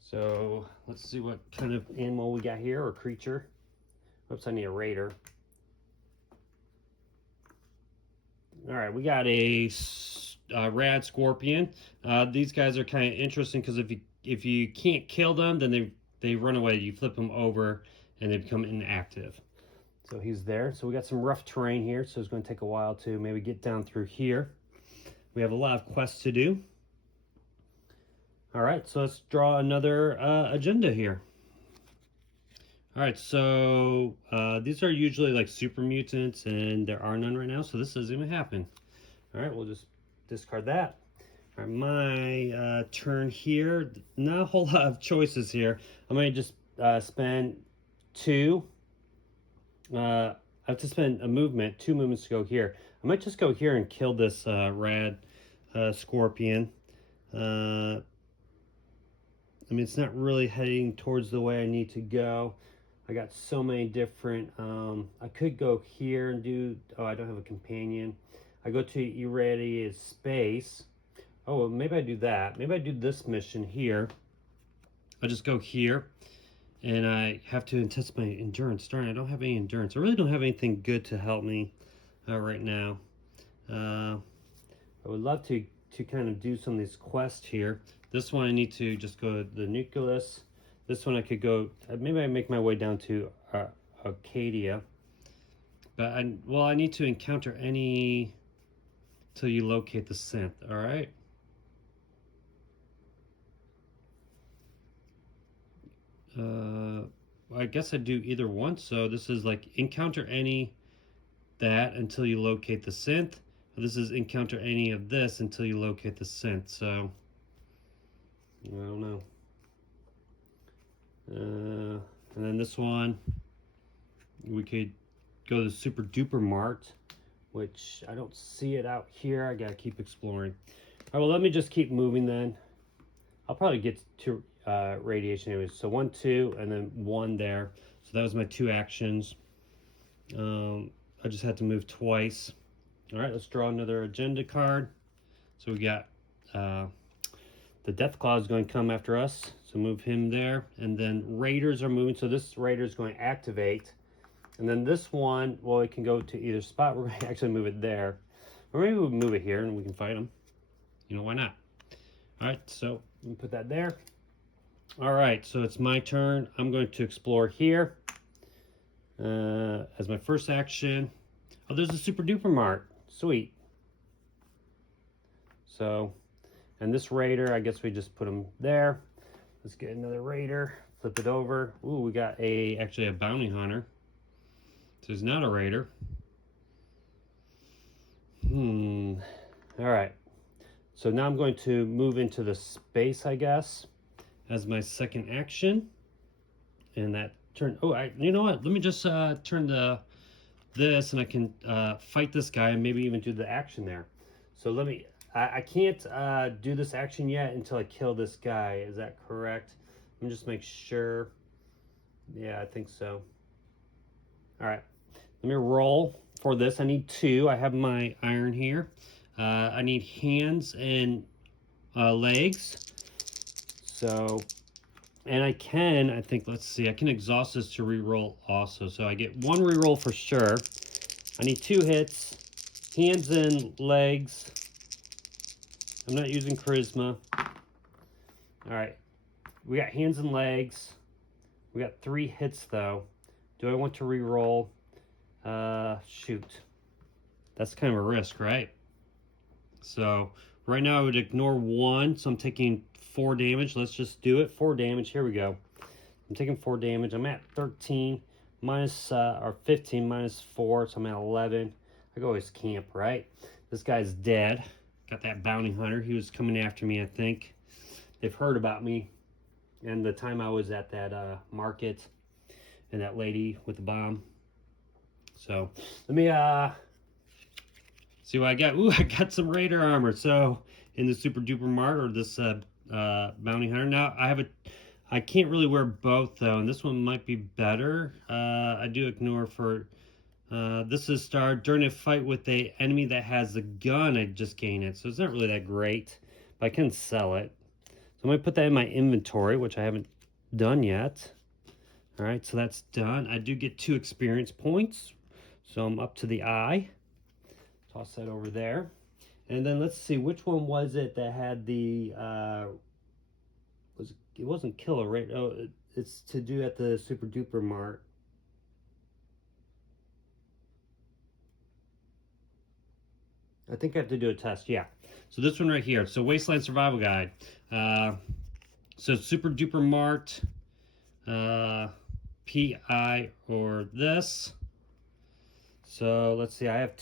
So let's see what kind of animal we got here, or creature. Oops, I need a raider. All right, we got a rad scorpion. These guys are kind of interesting because if you can't kill them, then they run away. You flip them over and they become inactive. So he's there. So we got some rough terrain here, so it's going to take a while to maybe get down through here. We have a lot of quests to do. All right, so let's draw another agenda here. All right, so these are usually like super mutants, and there are none right now, so this doesn't even happen. All right, we'll just discard that. All right, my turn here. Not a whole lot of choices here. I'm going to just spend two. I have to spend a movement, 2 movements to go here. I might just go here and kill this rad scorpion. I mean, it's not really heading towards the way I need to go. I got so many different, I could go here and do, oh, I don't have a companion. I go to irradiated space. Oh, well, maybe I do that. Maybe I do this mission here. I just go here and I have to test my endurance. Darn, I don't have any endurance. I really don't have anything good to help me right now. I would love to kind of do some of these quests here. This one I need to just go to the nucleus. This one I could go, maybe I make my way down to Arcadia. But I need to encounter any till you locate the synth, all right? I guess I do either one. So this is like encounter any that until you locate the synth. This is encounter any of this until you locate the synth. So I don't know. And then this one, we could go to Super Duper Mart, which I don't see it out here. I gotta keep exploring. All right, well, let me just keep moving then. I'll probably get to radiation anyways. So 1, 2, and then 1 there. So that was my 2 actions. I just had to move twice. All right, let's draw another agenda card. So we got the Deathclaw is going to come after us. So move him there. And then Raiders are moving. So this Raider is going to activate. And then this one, well, it can go to either spot. We're going to actually move it there. Or maybe we'll move it here and we can fight him. You know, why not? All right, so let me put that there. All right, so it's my turn. I'm going to explore here as my first action. Oh, there's a Super Duper Mart. Sweet. So, and this Raider, I guess we just put him there. Let's get another Raider. Flip it over. Ooh, we got actually a Bounty Hunter. So he's not a Raider. All right. So now I'm going to move into the space, I guess, as my second action. And that turn. Oh, you know what? Let me just turn this, and I can fight this guy and maybe even do the action there. So let me. I can't do this action yet until I kill this guy. Is that correct? Let me just make sure. Yeah, I think so. All right. Let me roll for this. I need 2. I have my iron here. I need hands and legs. So, and I think, let's see, I can exhaust this to reroll also. So I get 1 reroll for sure. I need 2 hits, hands and legs. I'm not using charisma. All right, we got hands and legs. We got 3 hits though. Do I want to reroll? Shoot. That's kind of a risk, right? So right now I would ignore 1, so I'm taking 4 damage. Let's just do it. 4 damage. Here we go. I'm taking 4 damage. I'm at 13 minus or 15 minus 4, so I'm at 11. I can always camp, right? This guy's dead. Got that bounty hunter. He was coming after me, I think. They've heard about me and the time I was at that market and that lady with the bomb. So let me see what I got. Ooh, I got some Raider armor. So in the Super Duper Mart or this bounty hunter. Now I can't really wear both though, and this one might be better. I do ignore for this is start during a fight with a enemy that has a gun. I just gain it, so it's not really that great, but I can sell it. So I'm gonna put that in my inventory, which I haven't done yet. All right, so that's done. I do get 2 experience points, so I'm up to the eye. Toss that over there. And then let's see, which one was it that had the, it wasn't killer, right? Oh, it's to do at the Super Duper Mart. I think I have to do a test, yeah. So this one right here, so Wasteland Survival Guide. So super duper marked, PI or this. So let's see, I have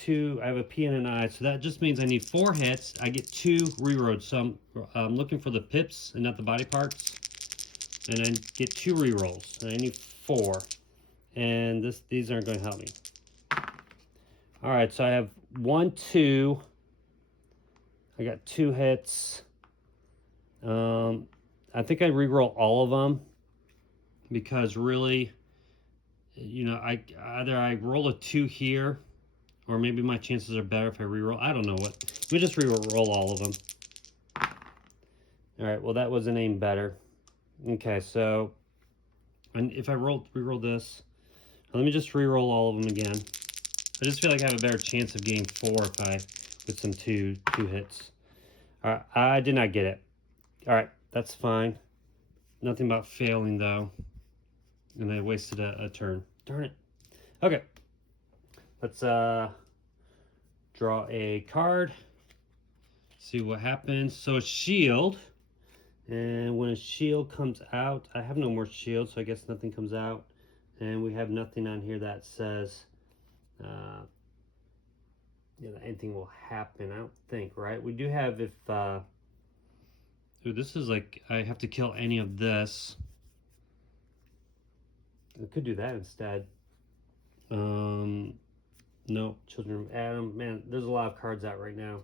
a P and an I, so that just means I need 4 hits. I get 2 rerolls. So I'm looking for the pips and not the body parts. And I get 2 rerolls. And I need 4. And these aren't going to help me. Alright, so I have 1, 2. I got 2 hits. I think I reroll all of them. Because really, you know, either I roll a 2 here, or maybe my chances are better if I reroll. I don't know what. Let me just reroll all of them. All right, well, that wasn't aimed better. Okay, so and if I reroll this, let me just reroll all of them again. I just feel like I have a better chance of getting 4 if I with some two hits. All right, I did not get it. All right, that's fine. Nothing about failing though. And I wasted a turn. Darn it. Okay. Let's draw a card. See what happens. So a shield. And when a shield comes out, I have no more shields, so I guess nothing comes out. And we have nothing on here that says that anything will happen. I don't think, right? We do have if ooh, this is like I have to kill any of this. I could do that instead. No, Children of Adam. Man, there's a lot of cards out right now.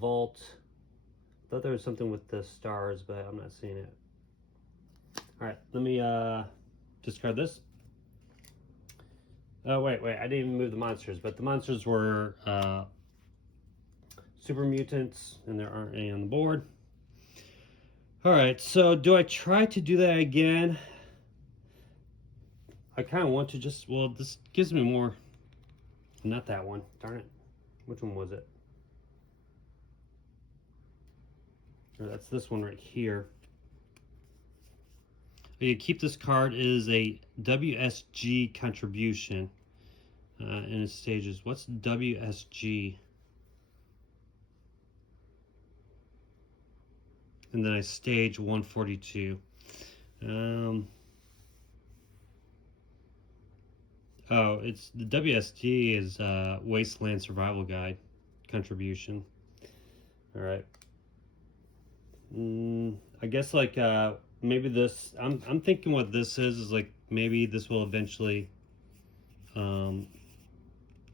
Vault. Thought there was something with the stars, but I'm not seeing it. All right, let me discard this. Oh, wait, I didn't even move the monsters, but the monsters were super mutants, and there aren't any on the board. All right, so do I try to do that again? I kind of want to just, well, this gives me more. Not that one, darn it. Which one was it? Oh, that's this one right here. You keep this card is a WSG contribution in its stages. What's WSG? And then I stage 142. Oh, it's the WSG is Wasteland Survival Guide contribution. All right. I guess like maybe this. I'm thinking what this is like maybe this will eventually.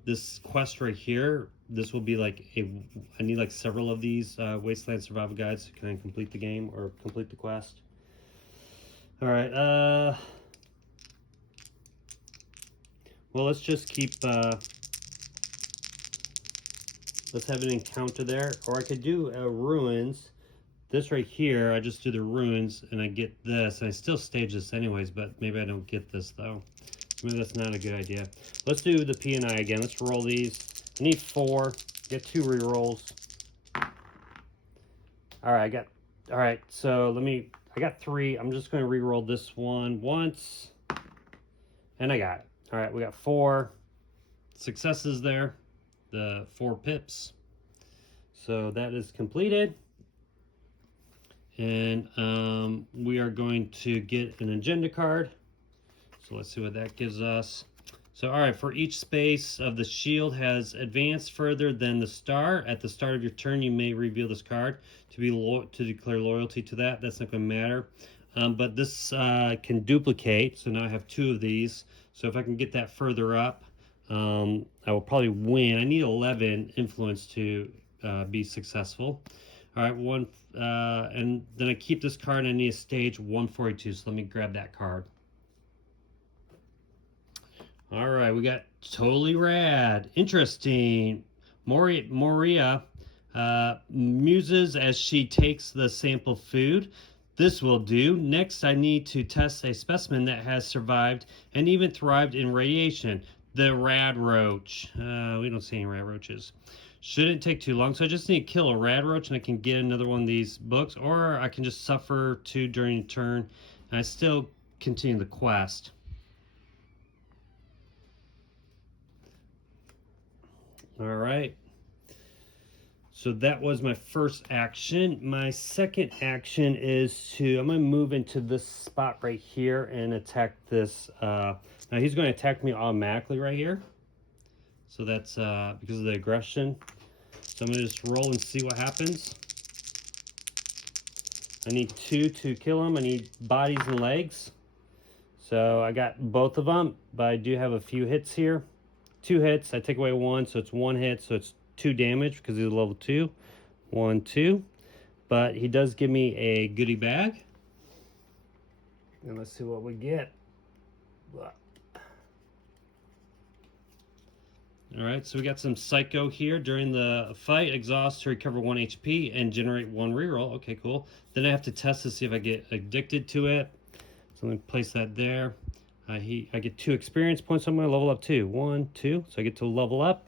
This quest right here. This will be like I need like several of these Wasteland Survival Guides to kind of complete the game or complete the quest. All right. Well, let's just keep. Let's have an encounter there, or I could do ruins. This right here, I just do the ruins and I get this, and I still stage this anyways, but maybe I don't get this though. Maybe that's not a good idea. Let's do the P and I again. Let's roll these. I need 4. Get 2 rerolls. All right, all right, so I got 3. I'm just going to reroll this one once, and I got it. All right, we got 4 successes there, the 4 pips. So that is completed. And we are going to get an agenda card. So let's see what that gives us. So all right, for each space of the shield has advanced further than the star. At the start of your turn, you may reveal this card to declare loyalty to that. That's not going to matter. But this can duplicate. So now I have 2 of these. So if I can get that further up, I will probably win. I need 11 influence to be successful. All right, and then I keep this card and I need a stage 142. So let me grab that card. All right, we got totally rad. Interesting. Moria muses as she takes the sample food. This will do. Next, I need to test a specimen that has survived and even thrived in radiation. The rad roach. We don't see any rad roaches. Shouldn't take too long, so I just need to kill a rad roach and I can get another one of these books, or I can just suffer 2 during a turn and I still continue the quest. All right. So that was my first action. My second action is I'm going to move into this spot right here and attack this. Now he's going to attack me automatically right here. So that's because of the aggression. So I'm going to just roll and see what happens. I need 2 to kill him. I need bodies and legs. So I got both of them, but I do have a few hits here. 2 hits. I take away 1, so it's 1 hit, so it's 2 damage because he's a level 2. 1, 2. But he does give me a goodie bag. And let's see what we get. Alright, so we got some Psycho here. During the fight, exhaust to recover 1 HP and generate 1 reroll. Okay, cool. Then I have to test to see if I get addicted to it. So let me place that there. I get 2 experience points. I'm going to level up 2. 1, 2. So I get to level up.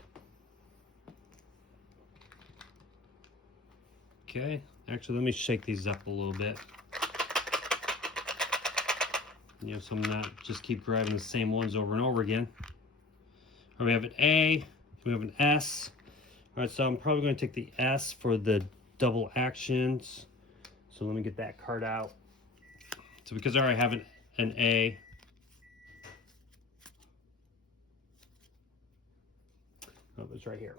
Okay. Actually, let me shake these up a little bit. You know, so I'm not just keep grabbing the same ones over and over again. All right, we have an A. We have an S. All right, so I'm probably going to take the S for the double actions. So let me get that card out. So because I already have an A, oh, it's right here.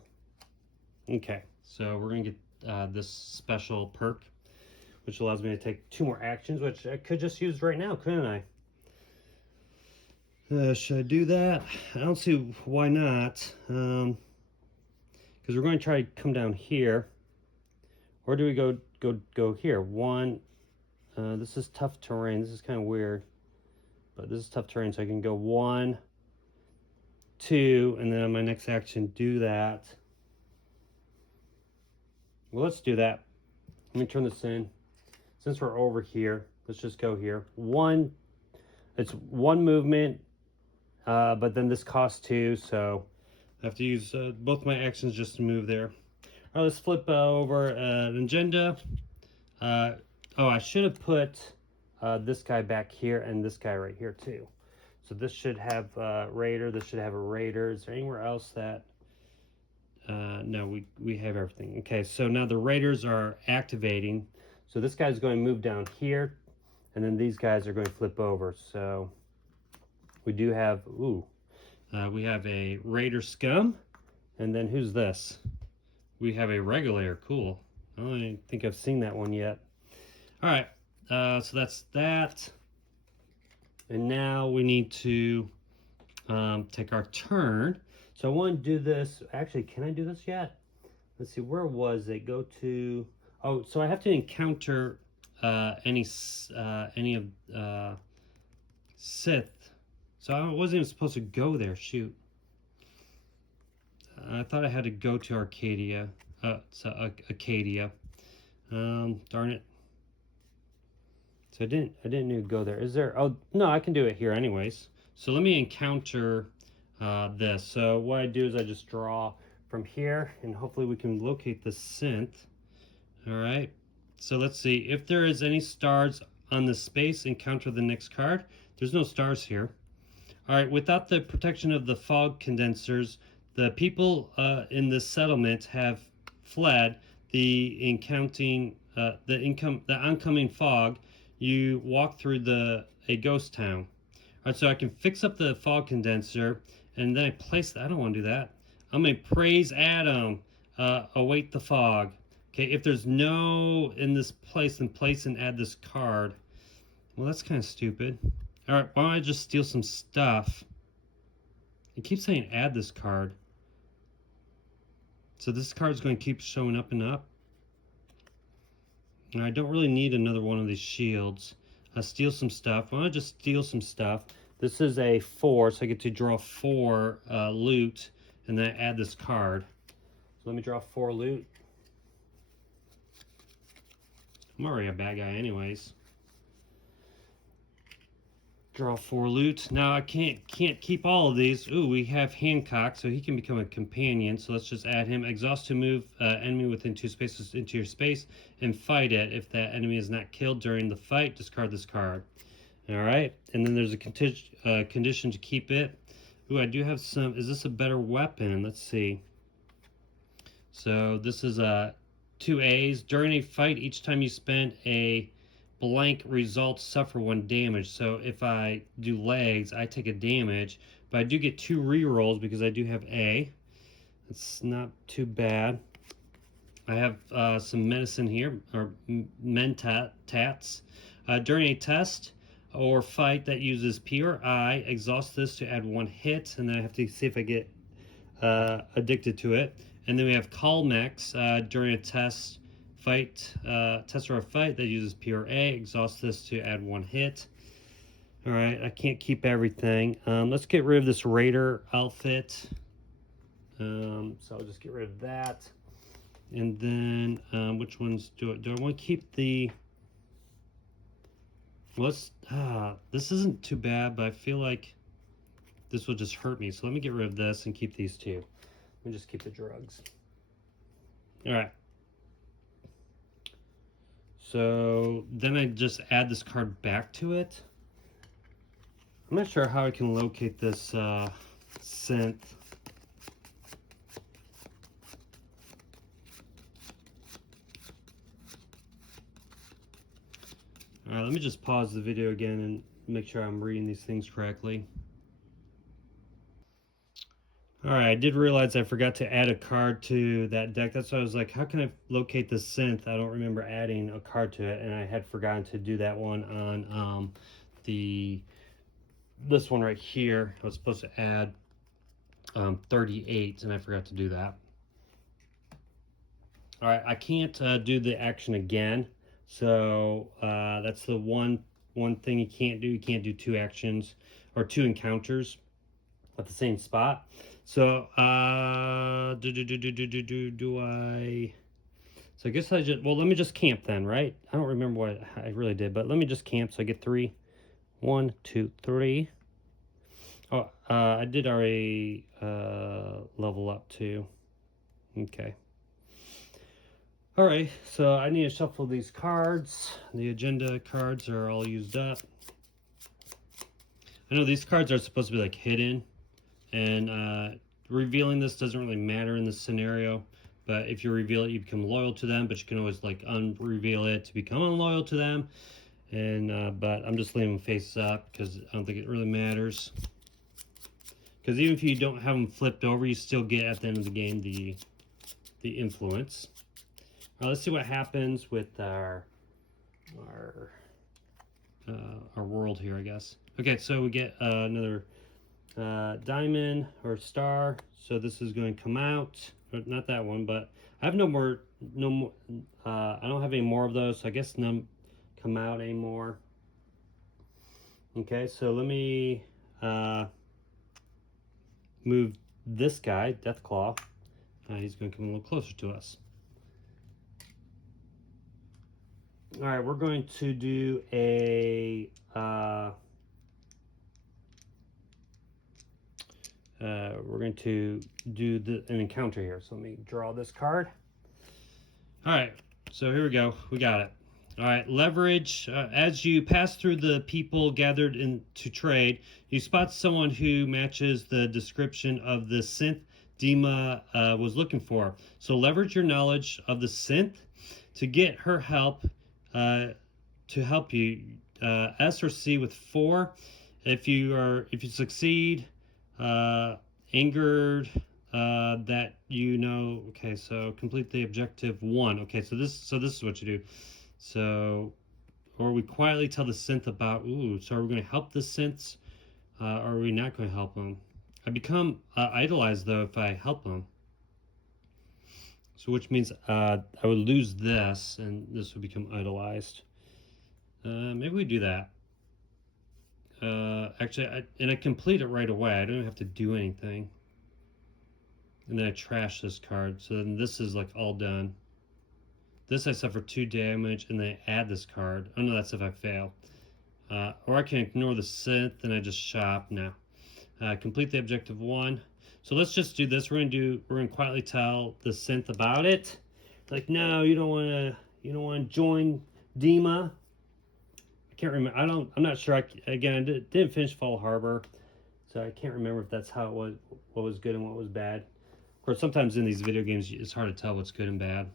Okay, so we're gonna get this special perk, which allows me to take 2 more actions, which I could just use right now, couldn't I? Should I do that? I don't see why not, because we're going to try to come down here, or do we go here? 1. This is tough terrain. This is kind of weird, but this is tough terrain, so I can go 1, 2, and then on my next action do that. Well, let's do that. Let me turn this in. Since we're over here, let's just go here. It's 1 movement, but then this costs 2, so I have to use both my actions just to move there. All right, let's flip over an agenda. Oh, I should have put this guy back here and this guy right here too. So this should have Raider. This should have a Raider. Is there anywhere else that? No, we have everything. Okay, so now the Raiders are activating. So this guy's going to move down here, and then these guys are going to flip over. So we do have, we have a Raider Scum, and then who's this? We have a Regulator. Cool. I don't think I've seen that one yet. All right, so that's that. And now we need to take our turn. So I want to do this. Actually, can I do this yet? Let's see, where was it? Go to, oh, so I have to encounter any of Sith. So I wasn't even supposed to go there, shoot. I thought I had to go to Arcadia. Acadia. Darn it. So I didn't need to go there. Is there, oh, no, I can do it here anyways. So let me encounter this. So what I do is I just draw from here, and hopefully we can locate the synth. All right, so let's see. If there is any stars on the space, encounter the next card. There's no stars here. All right, without the protection of the fog condensers, the people in this settlement have fled the oncoming fog. You walk through a ghost town. All right, so I can fix up the fog condenser, and then I place, I don't want to do that. I'm going to praise Adam, await the fog. Okay, if there's no in this place, then place and add this card. Well, that's kind of stupid. All right, why don't I just steal some stuff? It keeps saying add this card. So this card is going to keep showing up and up. And I don't really need another one of these shields. Steal some stuff. Why don't I just steal some stuff? This is a 4, so I get to draw 4 loot, and then I add this card. So let me draw 4 loot. I'm already a bad guy anyways. Draw 4 loot. Now I can't keep all of these. Ooh, we have Hancock, so he can become a companion. So let's just add him. Exhaust to move enemy within 2 spaces into your space and fight it. If that enemy is not killed during the fight, discard this card. All right, and then there's a condition to keep it. Ooh, I do have some. Is this a better weapon? Let's see. So this is a 2 A's. During a fight, each time you spend a blank result, suffer 1 damage. So if I do legs, I take a damage, but I do get 2 rerolls because I do have A. It's not too bad. I have some medicine here, or mentats. During a test or fight that uses P or I, exhaust this to add 1 hit, and then I have to see if I get addicted to it. And then we have Calmex. During a test or a fight that uses P or A, exhaust this to add 1 hit. All right, I can't keep everything. Let's get rid of this Raider outfit. So I'll just get rid of that. And then which ones do I want to keep the... this isn't too bad, but I feel like this will just hurt me. So let me get rid of this and keep these 2. Let me just keep the drugs. All right. So then I just add this card back to it. I'm not sure how I can locate this synth. All right, let me just pause the video again and make sure I'm reading these things correctly. All right, I did realize I forgot to add a card to that deck. That's why I was like, how can I locate the synth? I don't remember adding a card to it, and I had forgotten to do that one on this one right here. I was supposed to add 38, and I forgot to do that. All right, I can't do the action again, so that's the one thing you can't do. You can't do 2 actions or 2 encounters at the same spot. So do I? So I guess I just, well, let me just camp then, right? I don't remember what I really did, but let me just camp. So I get 3. 1, 2, 3. Oh, I did already level up too. Okay. All right, so I need to shuffle these cards. The agenda cards are all used up. I know these cards are supposed to be like hidden, and revealing this doesn't really matter in this scenario. But if you reveal it, you become loyal to them, but you can always like unreveal it to become unloyal to them. And but I'm just leaving them face up because I don't think it really matters. Because even if you don't have them flipped over, you still get at the end of the game the influence. Let's see what happens with our world here, I guess. Okay, so we get another diamond or star. So this is going to come out. Not that one, but I have no more. I don't have any more of those. So I guess none come out anymore. Okay, so let me move this guy, Deathclaw. He's going to come a little closer to us. All right, we're going to do a an encounter here. So let me draw this card. All right, so here we go. We got it. All right, leverage. As you pass through the people gathered in to trade, you spot someone who matches the description of the synth Dima was looking for. So leverage your knowledge of the synth to get her help. To help you, S or C with 4. If you succeed, angered that you know. Okay, so complete the objective 1. Okay, so this is what you do. So, or we quietly tell the synth about. So are we going to help the synths, or are we not going to help them? I become idolized though if I help them. So which means I would lose this, and this would become idolized. Maybe we do that. Actually, I complete it right away. I don't have to do anything. And then I trash this card. So then this is like all done. This I suffer 2 damage, and then I add this card. Oh no, that's if I fail. Or I can ignore the synth, and I just shop now. Complete the objective 1. So let's just do this. We're gonna quietly tell the synth about it. Like, no, you don't want to join Dima. I can't remember. I'm not sure. I didn't finish Fall Harbor, so I can't remember if that's how it was. What was good and what was bad. Of course, sometimes in these video games, it's hard to tell what's good and bad.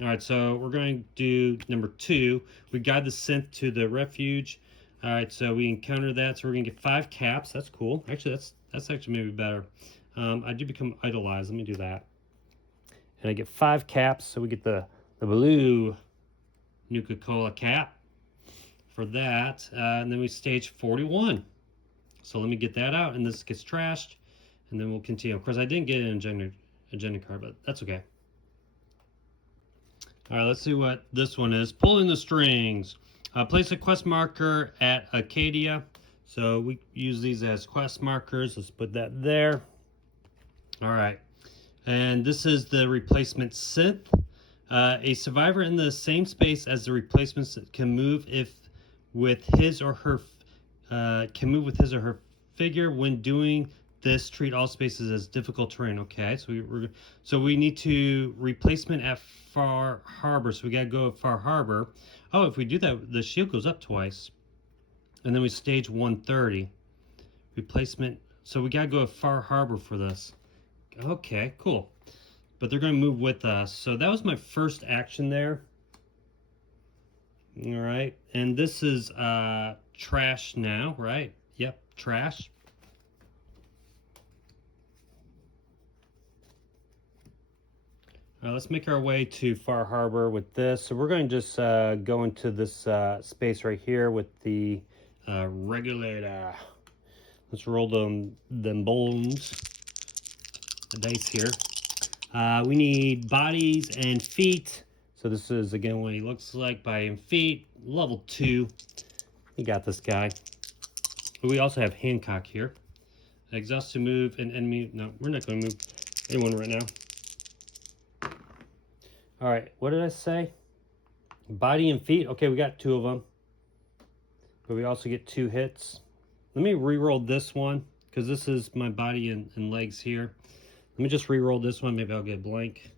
All right, so we're going to do number 2. We guide the synth to the refuge. All right, so we encounter that, so we're gonna get 5 caps. That's cool. Actually, that's actually maybe better. I do become idolized. Let me do that. And I get 5 caps, so we get the blue Nuka-Cola cap for that. And then we stage 41. So let me get that out, and this gets trashed, and then we'll continue. Of course, I didn't get an agenda card, but that's okay. All right, let's see what this one is. Pulling the strings. Place a quest marker at Acadia. So we use these as quest markers. Let's put that there. All right. And this is the replacement synth. A survivor in the same space as the replacements can move with his or her figure. When doing this, treat all spaces as difficult terrain. Okay, so we need to replacement at Far Harbor. So we gotta go at Far Harbor. Oh, if we do that, the shield goes up twice, and then we stage 130 replacement. So we gotta go at Far Harbor for this. Okay, cool. But they're gonna move with us. So that was my first action there. All right, and this is trash now, right? Yep, trash. Let's make our way to Far Harbor with this. So we're going to just go into this space right here with the regulator. Let's roll them bones, the dice here. We need bodies and feet. So this is, again, what he looks like, body and feet. Level 2. You got this guy. But we also have Hancock here. Exhaust to move an enemy. No, we're not going to move anyone right now. All right, what did I say? Body and feet. Okay, we got 2 of them. But we also get 2 hits. Let me re-roll this one, because this is my body and legs here. Let me just re-roll this one. Maybe I'll get blank.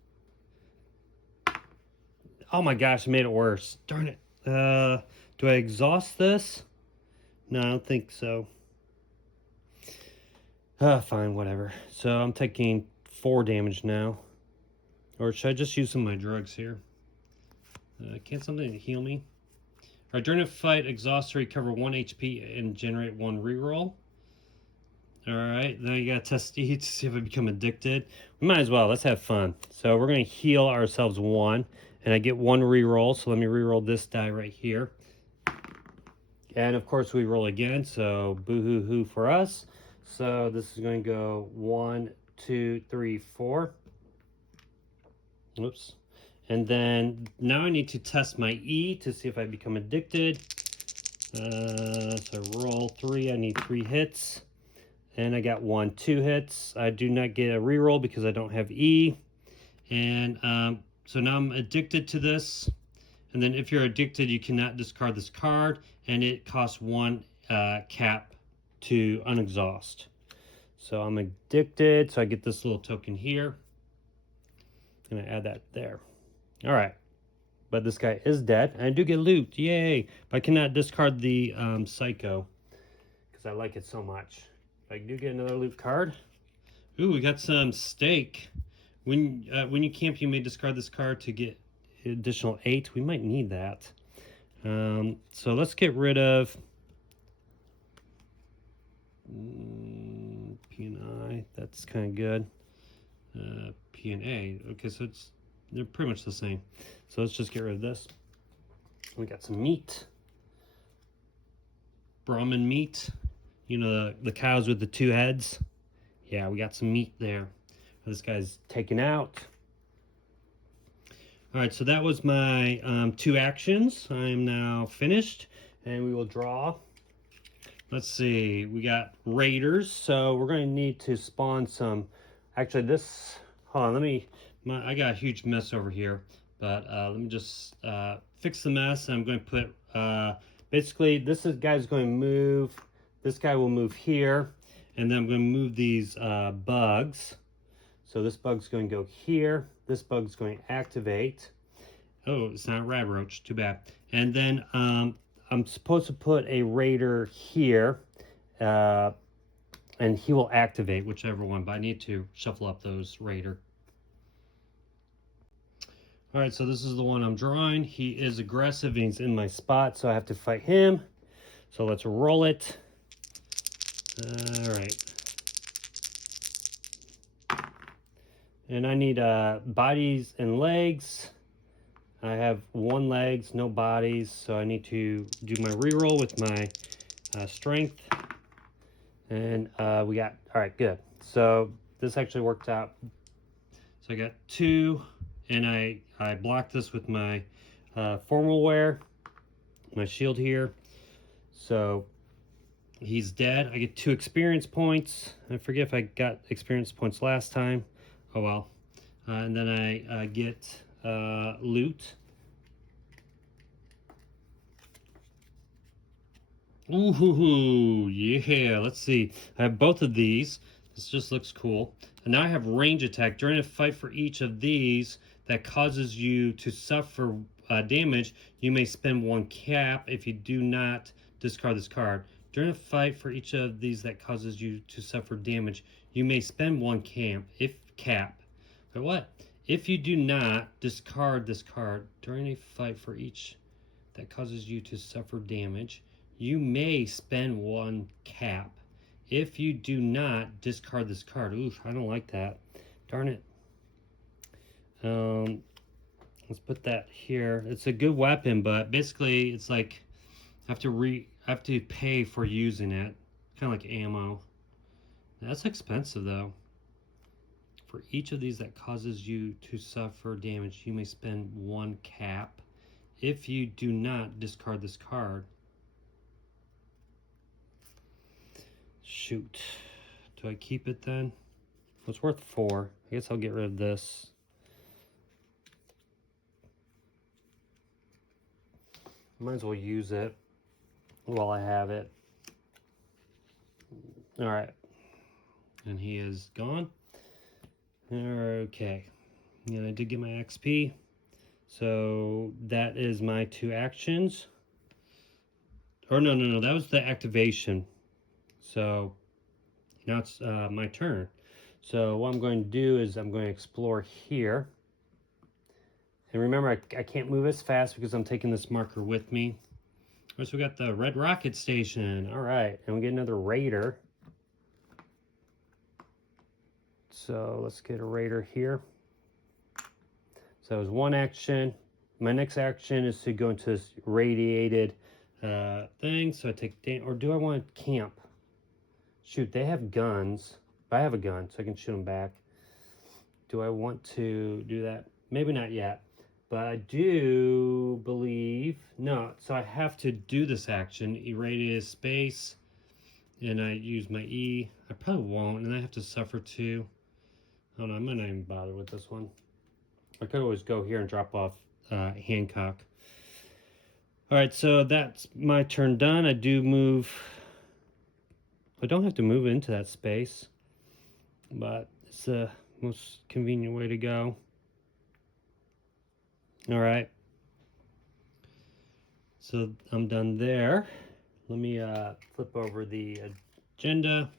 Oh my gosh, I made it worse. Darn it. Do I exhaust this? No, I don't think so. Fine, whatever. So I'm taking 4 damage now. Or should I just use some of my drugs here? Can't something heal me? All right, during a fight, exhaust to recover 1 HP and generate 1 reroll. All right, now you got to test each to see if I become addicted. We might as well. Let's have fun. So we're going to heal ourselves 1, and I get 1 reroll. So let me reroll this die right here. And of course, we roll again. So boo-hoo-hoo for us. So this is going to go 1, 2, 3, 4. Oops. And then now I need to test my E to see if I become addicted. So roll 3. I need 3 hits. And I got 2 hits. I do not get a reroll because I don't have E. And so now I'm addicted to this. And then if you're addicted, you cannot discard this card. And it costs 1 cap to unexhaust. So I'm addicted. So I get this little token here. I'm going to add that there. All right. But this guy is dead. And I do get loot. Yay. But I cannot discard the Psycho because I like it so much. I do get another loot card. Ooh, we got some steak. When you camp, you may discard this card to get additional 8. We might need that. So let's get rid of P&I. That's kind of good. P&A. Okay, so they're pretty much the same. So let's just get rid of this. We got some meat. Brahmin meat. You know, the cows with the 2 heads. Yeah, we got some meat there. This guy's taken out. All right, so that was my 2 actions. I am now finished, and we will draw. Let's see, we got raiders, so we're going to need to spawn some. Actually, this. Hold on, I got a huge mess over here, but let me just fix the mess. I'm going to put basically guy's going to move. This guy will move here, and then I'm going to move these bugs. So this bug's going to go here. This bug's going to activate. Oh, it's not Rad Roach. Too bad. And then I'm supposed to put a raider here, and he will activate whichever one. But I need to shuffle up those raider. All right, so this is the one I'm drawing. He is aggressive and he's in my spot, so I have to fight him. So let's roll it. All right. And I need bodies and legs. I have one legs, no bodies, so I need to do my reroll with my strength. And we got, all right, good. So this actually worked out. So I got 2, and I blocked this with my formal wear, my shield here. So he's dead. I get 2 experience points. I forget if I got experience points last time. Oh well. And then I get loot. Ooh, yeah. Let's see. I have both of these. This just looks cool. And now I have range attack. During a fight for each of these that causes you to suffer damage, you may spend 1 cap if you do not discard this card. During a fight for each of these that causes you to suffer damage, you may spend 1 cap. But what? If you do not discard this card during a fight for each that causes you to suffer damage, you may spend 1 cap. If you do not discard this card. Ooh, I don't like that. Darn it. Let's put that here. It's a good weapon, but basically it's like I have to pay for using it. Kind of like ammo. That's expensive though. For each of these that causes you to suffer damage, you may spend 1 cap. If you do not discard this card. Shoot. Do I keep it then? Well, it's worth 4. I guess I'll get rid of this. Might as well use it while I have it. All right. And he is gone. Okay. And I did get my XP. So that is my 2 actions. Or no. That was the activation. So now it's my turn. So what I'm going to do is I'm going to explore here. And remember, I can't move as fast because I'm taking this marker with me. All right, so we got the Red Rocket Station. All right, and we get another Raider. So let's get a Raider here. So that was 1 action. My next action is to go into this radiated thing. So I take, or do I want to camp? Shoot, they have guns. But I have a gun, so I can shoot them back. Do I want to do that? Maybe not yet. But I do believe, no, so I have to do this action, irradiate space, and I use my E. I probably won't, and I have to suffer 2. I don't know, I might not even bother with this one. I could always go here and drop off Hancock. All right, so that's my turn done. I do move. I don't have to move into that space, but it's the most convenient way to go. All right. So I'm done there. Let me flip over the agenda.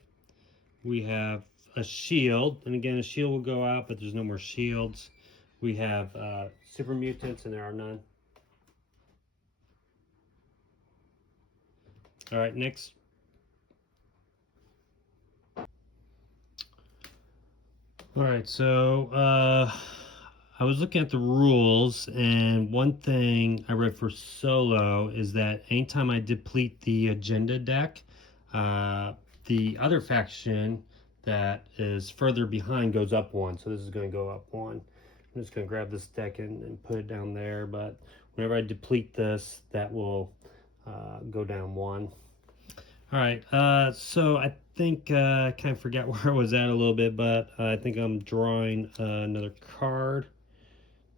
We have a shield, and again, a shield will go out, but there's no more shields. We have super mutants, and there are none. All right, next. All right, so I was looking at the rules, and one thing I read for solo is that anytime I deplete the agenda deck, the other faction that is further behind goes up 1. So this is going to go up 1. I'm just going to grab this deck and put it down there, but whenever I deplete this, that will go down 1. All right, so I think I kind of forgot where I was at a little bit, but I think I'm drawing another card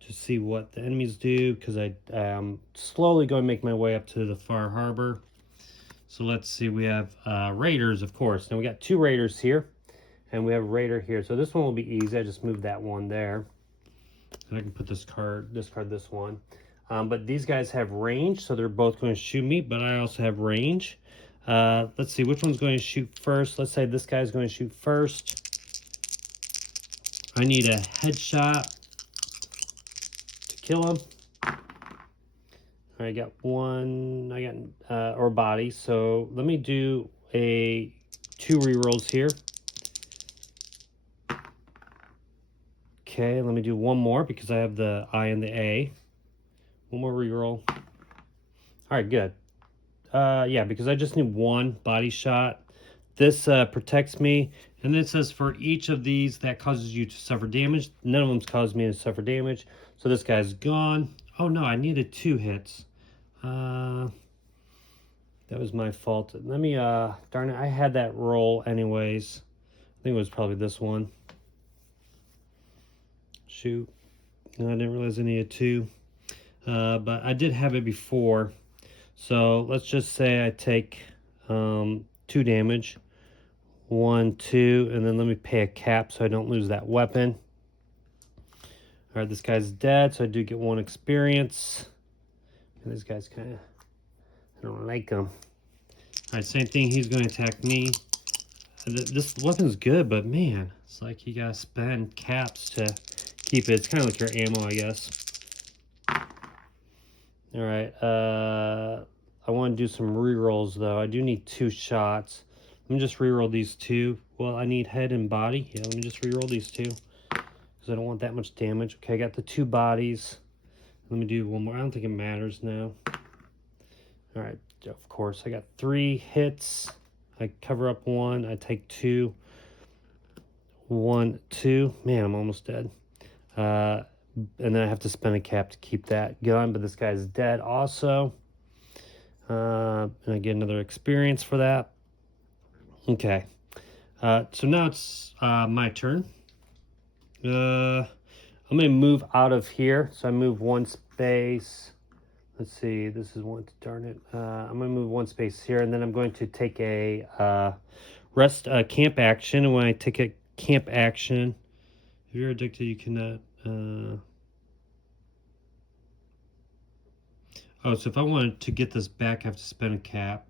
to see what the enemies do, because I am slowly going to make my way up to the Far Harbor. So let's see, we have Raiders, of course. Now we got 2 Raiders here, and we have a Raider here. So this one will be easy. I just moved that one there. And I can put discard this one. But these guys have range, so they're both going to shoot me, but I also have range. Let's see, which one's going to shoot first? Let's say this guy's going to shoot first. I need a headshot to kill him. I got one. I got or body. So let me do a 2 rerolls here. Okay, let me do one more because I have the I and the A. One more reroll. All right, good. Yeah, because I just need one body shot. This protects me, and then it says for each of these that causes you to suffer damage. None of them's caused me to suffer damage, so this guy's gone. Oh no, I needed 2 hits. That was my fault. Let me darn it, I had that roll anyways. I think it was probably this one. Shoot, no, I didn't realize I needed 2, but I did have it before. So let's just say I take 2 damage. 1, 2, and then let me pay a cap so I don't lose that weapon. All right, this guy's dead, so I do get 1 experience. And this guy's kind of, I don't like him. All right, same thing, he's going to attack me. This weapon's good, but man, it's like you gotta spend caps to keep it. It's kind of like your ammo, I guess. All right, I want to do some rerolls though. I do need 2 shots. Let me just reroll these 2. Well, I need head and body. Yeah, let me just reroll these 2 because I don't want that much damage. Okay, I got the 2 bodies. Let me do one more. I don't think it matters now. All right, of course, I got 3 hits. I cover up 1. I take 2. 1, 2. Man, I'm almost dead. And then I have to spend a cap to keep that gun, but this guy's dead also. And I get another experience for that. Okay. So now it's my turn. I'm going to move out of here. So I move 1 space. Let's see. This is one. Darn it. I'm going to move 1 space here, and then I'm going to take a rest camp action. And when I take a camp action, if you're addicted, you cannot. Oh, so if I wanted to get this back, I have to spend a cap.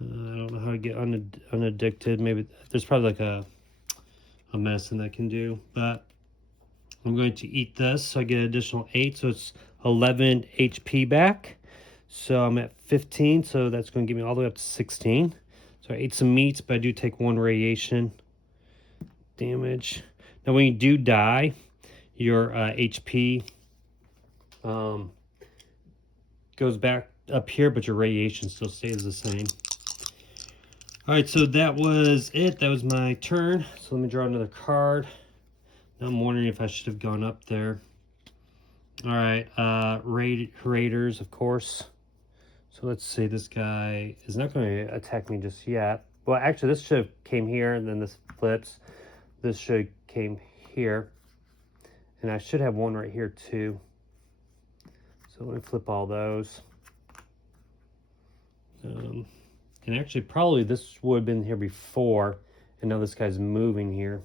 I don't know how to get unaddicted. Maybe there's probably like a medicine that can do, but I'm going to eat this, so I get an additional 8, so it's 11 HP back. So I'm at 15, so that's going to give me all the way up to 16. So I ate some meat, but I do take 1 radiation damage. Now when you do die, your HP goes back up here, but your radiation still stays the same. All right, so that was it. That was my turn. So let me draw another card. Now I'm wondering if I should have gone up there. All right, Raiders, of course. So let's see, this guy is not going to attack me just yet. Well, actually, this should have came here, and then this flips. This should have came here. And I should have 1 right here, too. So let me flip all those. And actually, probably this would have been here before, and now this guy's moving here.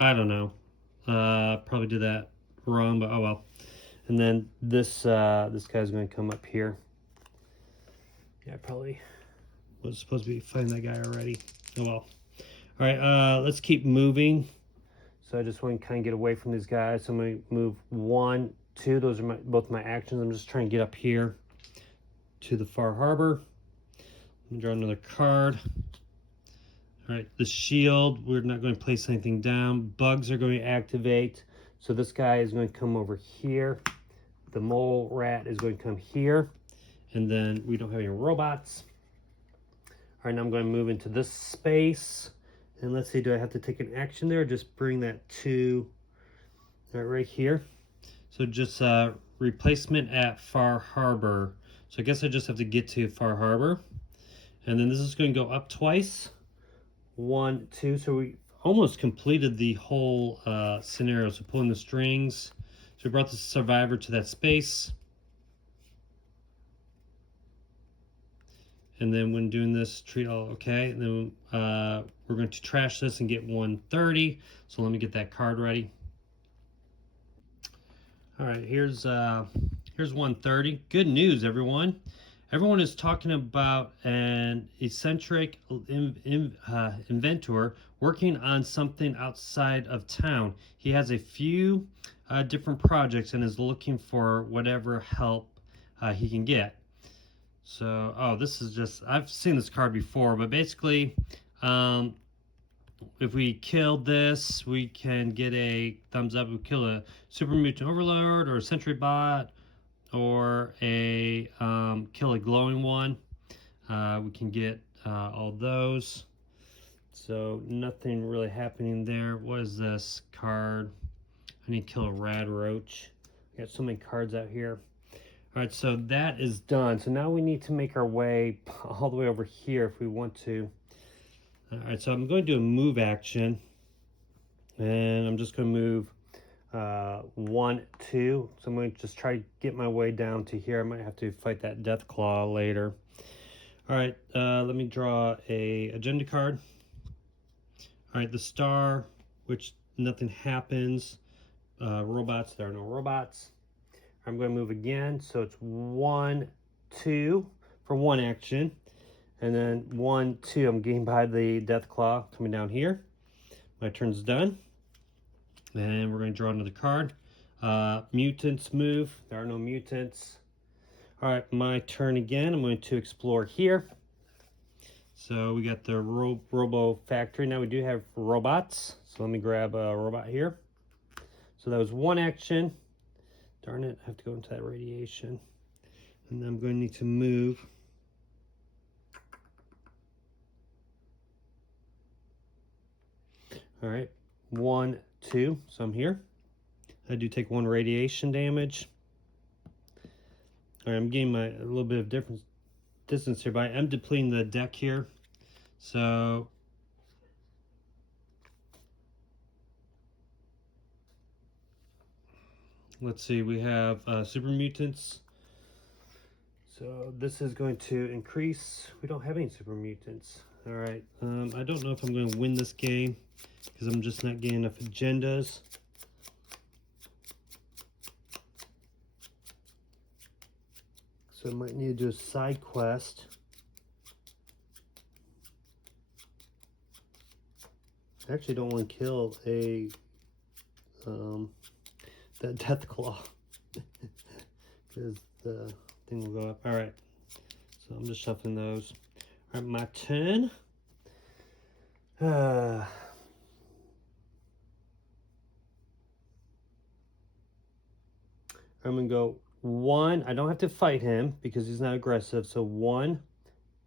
I don't know. Probably did that wrong, but oh well. And then this guy's going to come up here. Yeah, I probably was supposed to be fighting that guy already. Oh well. All right, let's keep moving. So I just want to kind of get away from these guys. So I'm going to move 1, 2. Those are both my actions. I'm just trying to get up here to the Far Harbor. Let me draw another card. All right, the shield, we're not going to place anything down. Bugs are going to activate. So this guy is going to come over here. The mole rat is going to come here. And then we don't have any robots. All right, now I'm going to move into this space. And let's see, do I have to take an action there or just bring that to right here? So just replacement at Far Harbor. So I guess I just have to get to Far Harbor. And then this is going to go up twice. 1, 2. So we almost completed the whole scenario. So pulling the strings. So we brought the survivor to that space. And then when doing this, treat all okay. And then we're going to trash this and get 130. So let me get that card ready. All right, here's 130. Good news, everyone. everyone is talking about an eccentric inventor working on something outside of town. He has a few different projects and is looking for whatever help he can get. So, oh, this is just, I've seen this card before, but basically, if we kill this, we can get a thumbs up. We kill a super mutant overlord or a sentry bot, or a kill a glowing one. We can get all those. So nothing really happening there. What is this card? I need to kill a rad roach. We got so many cards out here. All right, so that is done. So now we need to make our way all the way over here if we want to. All right, so I'm going to do a move action, and I'm just going to move 1, 2. So I'm going to just try to get my way down to here. I might have to fight that death claw later. All right, let me draw a agenda card. All right, the star, which nothing happens. Robots, there are no robots. I'm going to move again, so it's 1, 2 for one action, and then 1, 2. I'm getting by the death claw coming down here. My turn's done, and we're going to draw another card. Mutants move. There are no mutants. All right, my turn again. I'm going to explore here. So we got the Robo Factory. Now we do have robots, so let me grab a robot here. So that was one action. Darn it, I have to go into that radiation. And then I'm going to need to move. All right, 1, 2, so I'm here. I do take 1 radiation damage. All right, I'm getting a little bit of distance here, but I am depleting the deck here. So let's see, we have super mutants. So this is going to increase. We don't have any super mutants. All right, I don't know if I'm going to win this game because I'm just not getting enough agendas. So I might need to do a side quest. I actually don't want to kill a that death claw because the thing will go up. All right, so I'm just shuffling those. All right, my turn. I'm gonna go 1. I don't have to fight him because he's not aggressive. So 1,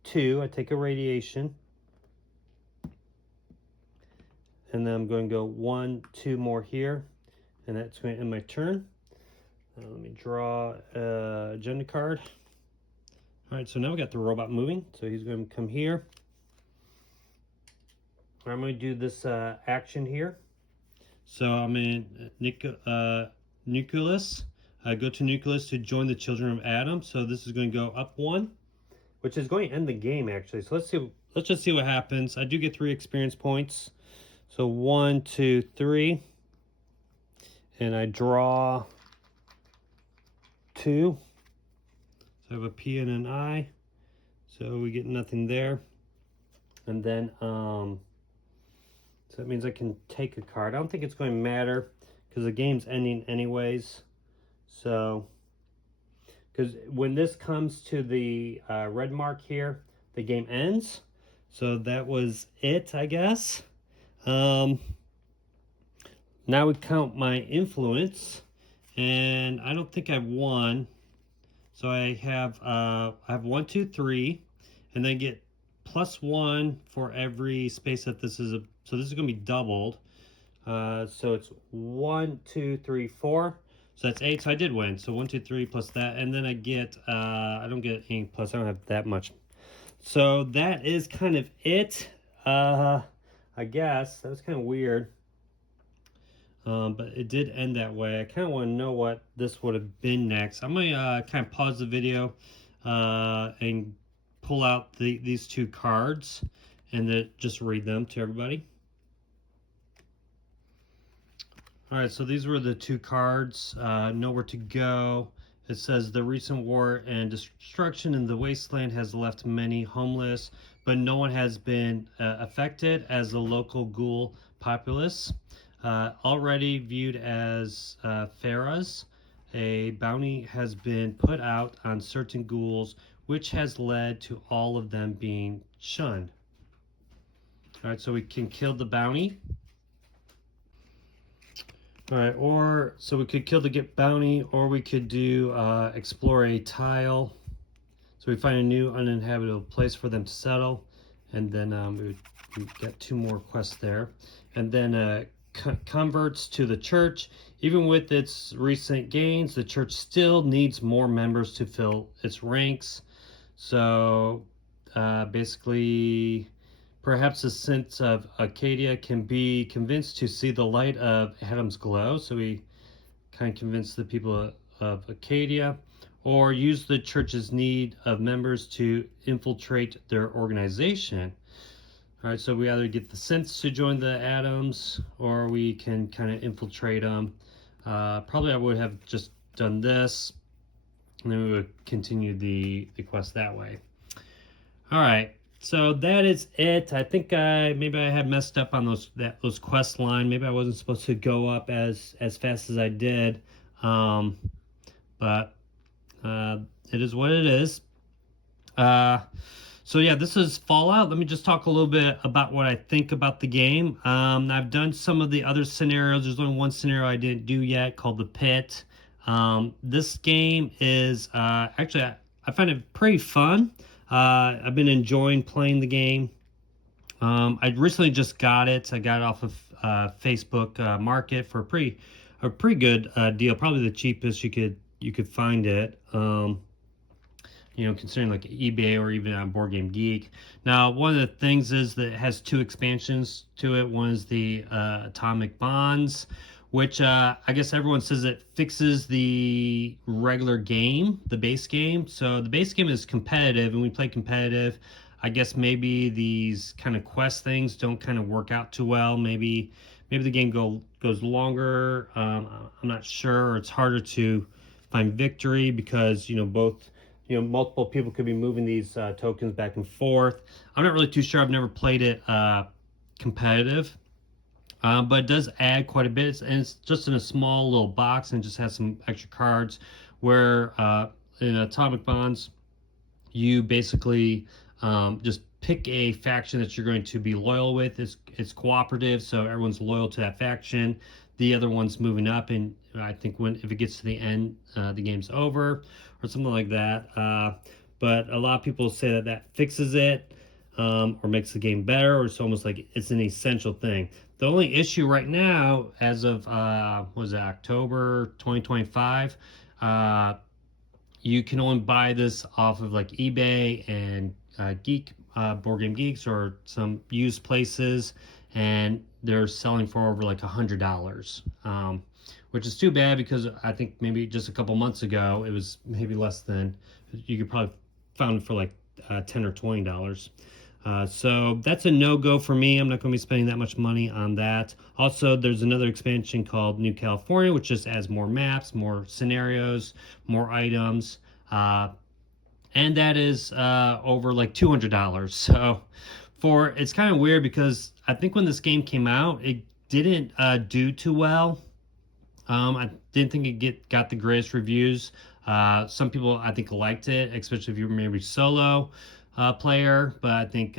2. I take a radiation. And then I'm going to go 1, 2 more here, and that's going to end my turn. Let me draw a agenda card. All right, so now we got the robot moving, so he's going to come here. I'm going to do this action here. So I'm in Nucleus. I go to Nucleus to join the Children of Adam. So this is going to go up 1, which is going to end the game actually. So let's just see what happens. I do get 3 experience points. So 1, 2, 3, and I draw 2. So I have a P and an I, so we get nothing there. And then, so that means I can take a card. I don't think it's going to matter because the game's ending anyways. So, because when this comes to the red mark here, the game ends. So that was it, I guess. Now we count my influence, and I don't think I've won. So I have 1, 2, 3, and then get +1 for every space that this is. So this is going to be doubled. So it's 1, 2, 3, 4. So that's 8. So I did win. So 1, 2, 3 plus that, and then I get I don't get any plus. I don't have that much. So that is kind of it. I guess that was kind of weird, but it did end that way. I kind of want to know what this would have been next. I'm gonna kind of pause the video and pull out these 2 cards and then just read them to everybody. All right, so these were the 2 cards. Nowhere to Go It says the recent war and destruction in the wasteland has left many homeless, but no one has been affected as the local ghoul populace. Already viewed as Pharaohs, a bounty has been put out on certain ghouls, which has led to all of them being shunned. All right, so we can kill the bounty. All right, or so we could kill the get bounty, or we could do explore a tile. So we find a new uninhabitable place for them to settle, and then we get 2 more quests there. And then converts to the church. Even with its recent gains, the church still needs more members to fill its ranks. So basically, perhaps the sense of Acadia can be convinced to see the light of Adam's glow. So we kind of convince the people of Acadia, or use the church's need of members to infiltrate their organization. All right, so we either get the synths to join the Atoms, or we can kind of infiltrate them. Probably I would have just done this, and then we would continue the quest that way. All right, so that is it. I think maybe I had messed up on those quest line. Maybe I wasn't supposed to go up as fast as I did, but it is what it is. So yeah, this is Fallout. Let me just talk a little bit about what I think about the game. I've done some of the other scenarios. There's only one scenario I didn't do yet called the Pit. This game is actually I find it pretty fun. I've been enjoying playing the game. I recently just got it. I got it off of Facebook Market for a pretty good deal. Probably the cheapest you could find it. Considering like eBay or even on Board Game Geek. Now, one of the things is that it has 2 expansions to it. One is the Atomic Bonds, which I guess everyone says it fixes the regular game, the base game. So the base game is competitive, and we play competitive. I guess maybe these kind of quest things don't kind of work out too well. Maybe the game goes longer. I'm not sure. It's harder to find victory because multiple people could be moving these tokens back and forth. I'm not really too sure. I've never played it competitive, but it does add quite a bit. And it's just in a small little box and just has some extra cards where in Atomic Bonds, you basically just pick a faction that you're going to be loyal with. It's cooperative, so everyone's loyal to that faction. The other one's moving up, and I think if it gets to the end, the game's over, or something like that. But a lot of people say that fixes it, or makes the game better, or it's almost like it's an essential thing. The only issue right now, as of October 2025, you can only buy this off of like eBay and Board Game Geeks, or some used places, and they're selling for over like $100, which is too bad because I think maybe just a couple months ago it was maybe less than, you could probably found it for like $10 or $20. So that's a no-go for me. I'm not going to be spending that much money on that. Also, there's another expansion called New California, which just adds more maps, more scenarios, more items, and that is over like $200. So it's kind of weird because I think when this game came out, it didn't do too well. I didn't think it got the greatest reviews. Some people I think liked it, especially if you were maybe solo player, but I think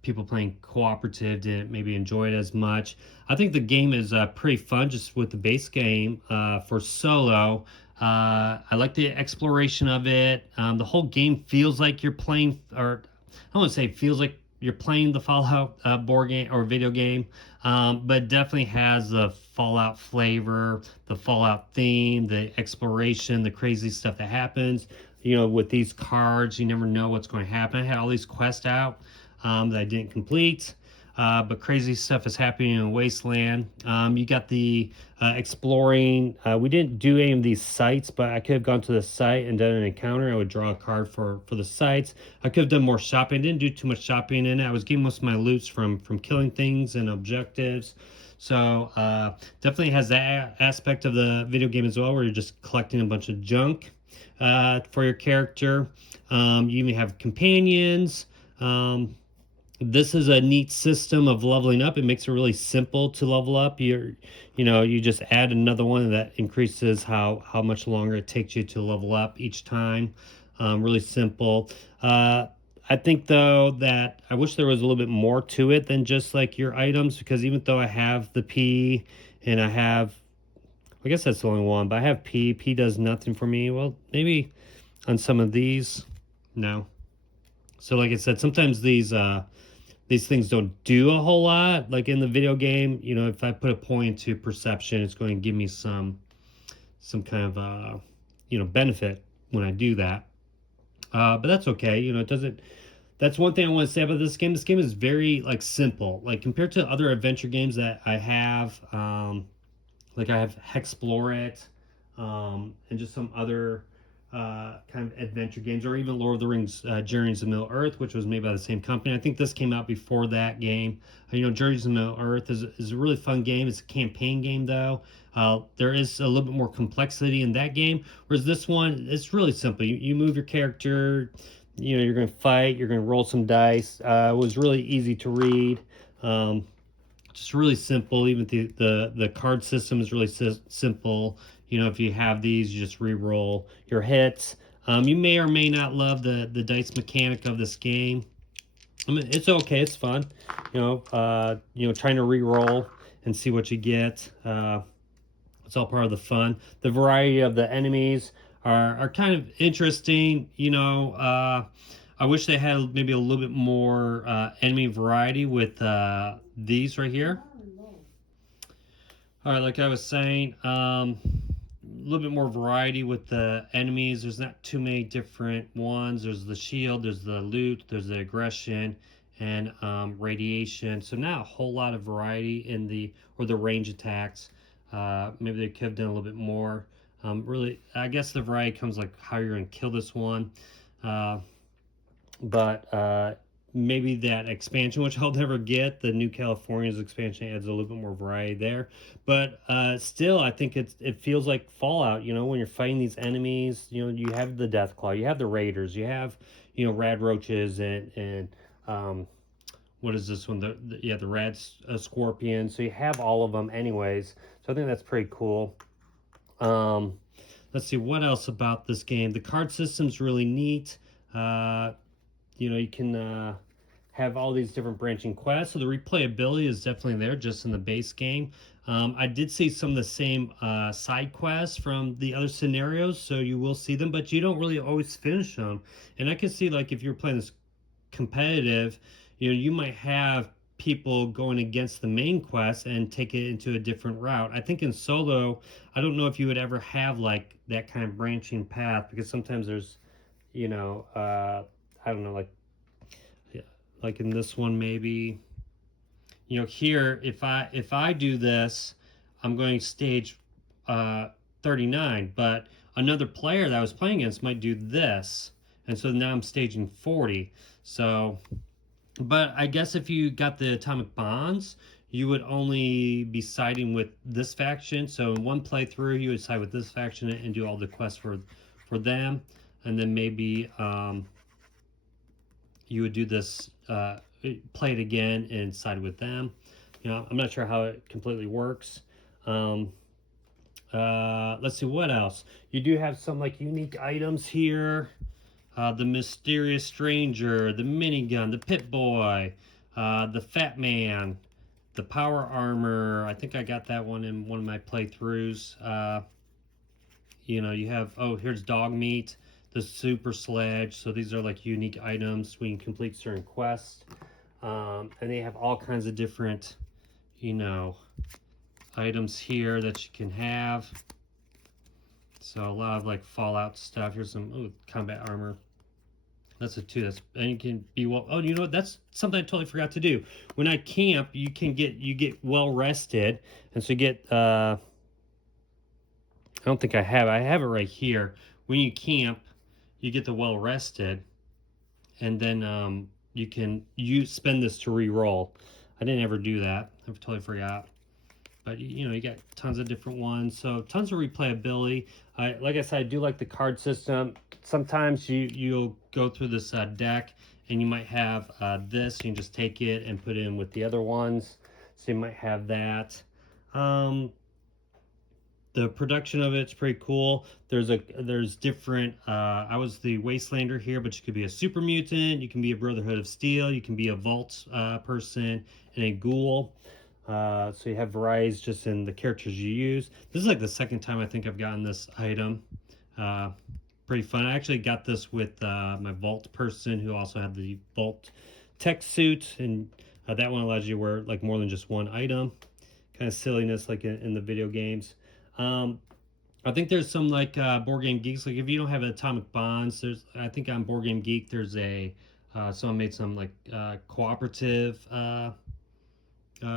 people playing cooperative didn't maybe enjoy it as much. I think the game is pretty fun just with the base game for solo. I like the exploration of it. The whole game feels like you're playing, or I don't want to say feels like you're playing the Fallout board game or video game, but definitely has the Fallout flavor, the Fallout theme, the exploration, the crazy stuff that happens. With these cards, you never know what's going to happen. I had all these quests out that I didn't complete. but crazy stuff is happening in Wasteland. You got the exploring. We didn't do any of these sites, but I could have gone to the site and done an encounter. I would draw a card for the sites. I could have done more shopping. I didn't do too much shopping in it. I was getting most of my loots from killing things and objectives. So definitely has that aspect of the video game as well, where you're just collecting a bunch of junk for your character. You even have companions. This is a neat system of leveling up. It makes it really simple to level up. You just add another one that increases how much longer it takes you to level up each time. Really simple. I think though that I wish there was a little bit more to it than just like your items, because even though I have the P and I guess that's the only one, but I have P. P does nothing for me. Well, maybe on some of these, no. So like I said, sometimes these things don't do a whole lot. Like in the video game, if I put a point to perception, it's going to give me some kind of benefit when I do that. But that's okay. It doesn't. That's one thing I want to say about this game. This game is very like simple, like compared to other adventure games that I have. Like I have Hexplorit, and just some other kind of adventure games, or even Lord of the Rings, Journeys to Middle Earth, which was made by the same company. I think this came out before that game. Journeys to Middle Earth is a really fun game. It's a campaign game though. There is a little bit more complexity in that game, whereas this one, it's really simple. You move your character. You're going to fight. You're going to roll some dice. It was really easy to read. Just really simple. Even the card system is really simple. If you have these, you just re-roll your hits. You may or may not love the dice mechanic of this game. I mean, it's okay. It's fun. Trying to re-roll and see what you get. It's all part of the fun. The variety of the enemies are kind of interesting. I wish they had maybe a little bit more enemy variety with these right here. All right, like I was saying, a little bit more variety with the enemies. There's not too many different ones. There's the shield, there's the loot, there's the aggression, and radiation. So not a whole lot of variety in the range attacks. Maybe they could have done a little bit more. Really, I guess the variety comes like how you're going to kill this one. But maybe that expansion, which I'll never get, the New California's expansion, adds a little bit more variety there. But still, I think it feels like Fallout. When you're fighting these enemies, you have the Deathclaw, you have the Raiders, you have Rad Roaches, and what is this one? The Rad Scorpion. So you have all of them, anyways. So I think that's pretty cool. Let's see what else about this game. The card system's really neat. You can have all these different branching quests. So the replayability is definitely there just in the base game. I did see some of the same side quests from the other scenarios, so you will see them, but you don't really always finish them. And I can see, like, if you're playing this competitive, you might have people going against the main quest and take it into a different route. I think in solo, I don't know if you would ever have like that kind of branching path, because sometimes there's, I don't know, like in this one maybe, here if I do this, I'm going stage 39, but another player that I was playing against might do this, and so now I'm staging 40. So, but I guess if you got the atomic bonds, you would only be siding with this faction. So in one playthrough, you would side with this faction and do all the quests for them, and then maybe you would do this, play it again and side with them. I'm not sure how it completely works. Let's see what else. You do have some like unique items here. The mysterious stranger, the minigun, the pit boy, the fat man, the power armor. I think I got that one in one of my playthroughs. You have, here's dog meat, the super sledge. So these are like unique items when you complete certain quests. And they have all kinds of different, items here that you can have. So a lot of like Fallout stuff. Here's some combat armor. That's a 2. That's, and you can be well. Oh, you know what? That's something I totally forgot to do. When I camp, you get well rested, and so you get. I don't think I have. I have it right here. When you camp, you get the well rested, and then you spend this to re-roll. I didn't ever do that. I totally forgot. But you know, you got tons of different ones, so tons of replayability. Like I said, I do like the card system. Sometimes you'll go through this deck, and you might have this. You can just take it and put it in with the other ones. So you might have that. The production of it's pretty cool. There's different. I was the Wastelander here, but you could be a super mutant. You can be a Brotherhood of Steel. You can be a Vault person and a Ghoul. So you have varieties just in the characters you use. This is like the second time I think I've gotten this item. Pretty fun. I actually got this with my Vault person who also had the Vault tech suit, and that one allows you to wear like more than just one item. Kind of silliness like in the video games. I think there's some like Board Game Geeks. Like if you don't have Atomic Bonds, there's I think on Board Game Geek there's a someone made some like cooperative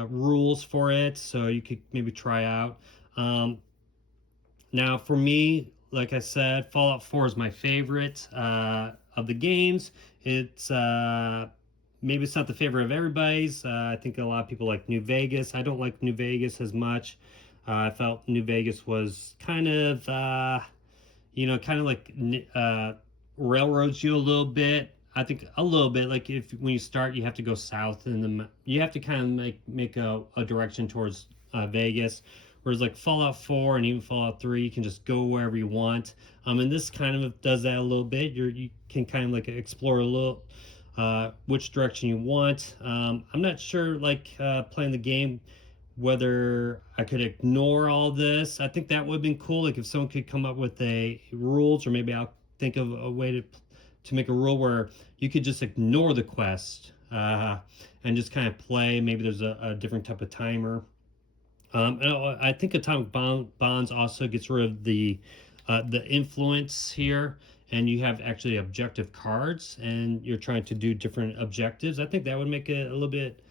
rules for it, so you could maybe try out. Now for me, like I said, Fallout 4 is my favorite of the games. It's maybe it's not the favorite of everybody's. I think a lot of people like New Vegas. I don't like New Vegas as much. I felt New Vegas was kind of, kind of like railroads you a little bit. I think a little bit. Like if when you start, you have to go south, and you have to kind of make a direction towards Vegas. Whereas like Fallout 4 and even Fallout 3, you can just go wherever you want. And this kind of does that a little bit. You can kind of like explore a little which direction you want. I'm not sure like playing the game whether I could ignore all this. I think that would have been cool. Like if someone could come up with a rules, or maybe I'll think of a way to make a rule where you could just ignore the quest and just kind of play. Maybe there's a different type of timer. And I think Atomic Bonds also gets rid of the influence here, and you have actually objective cards, and you're trying to do different objectives. I think that would make it a little bit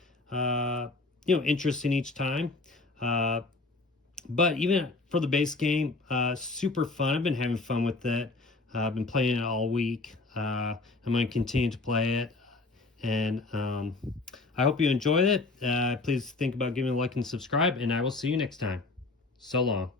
interesting each time. But even for the base game, super fun. I've been having fun with it. I've been playing it all week. I'm going to continue to play it, and I hope you enjoyed it. Please think about giving a like and subscribe, and I will see you next time. So long.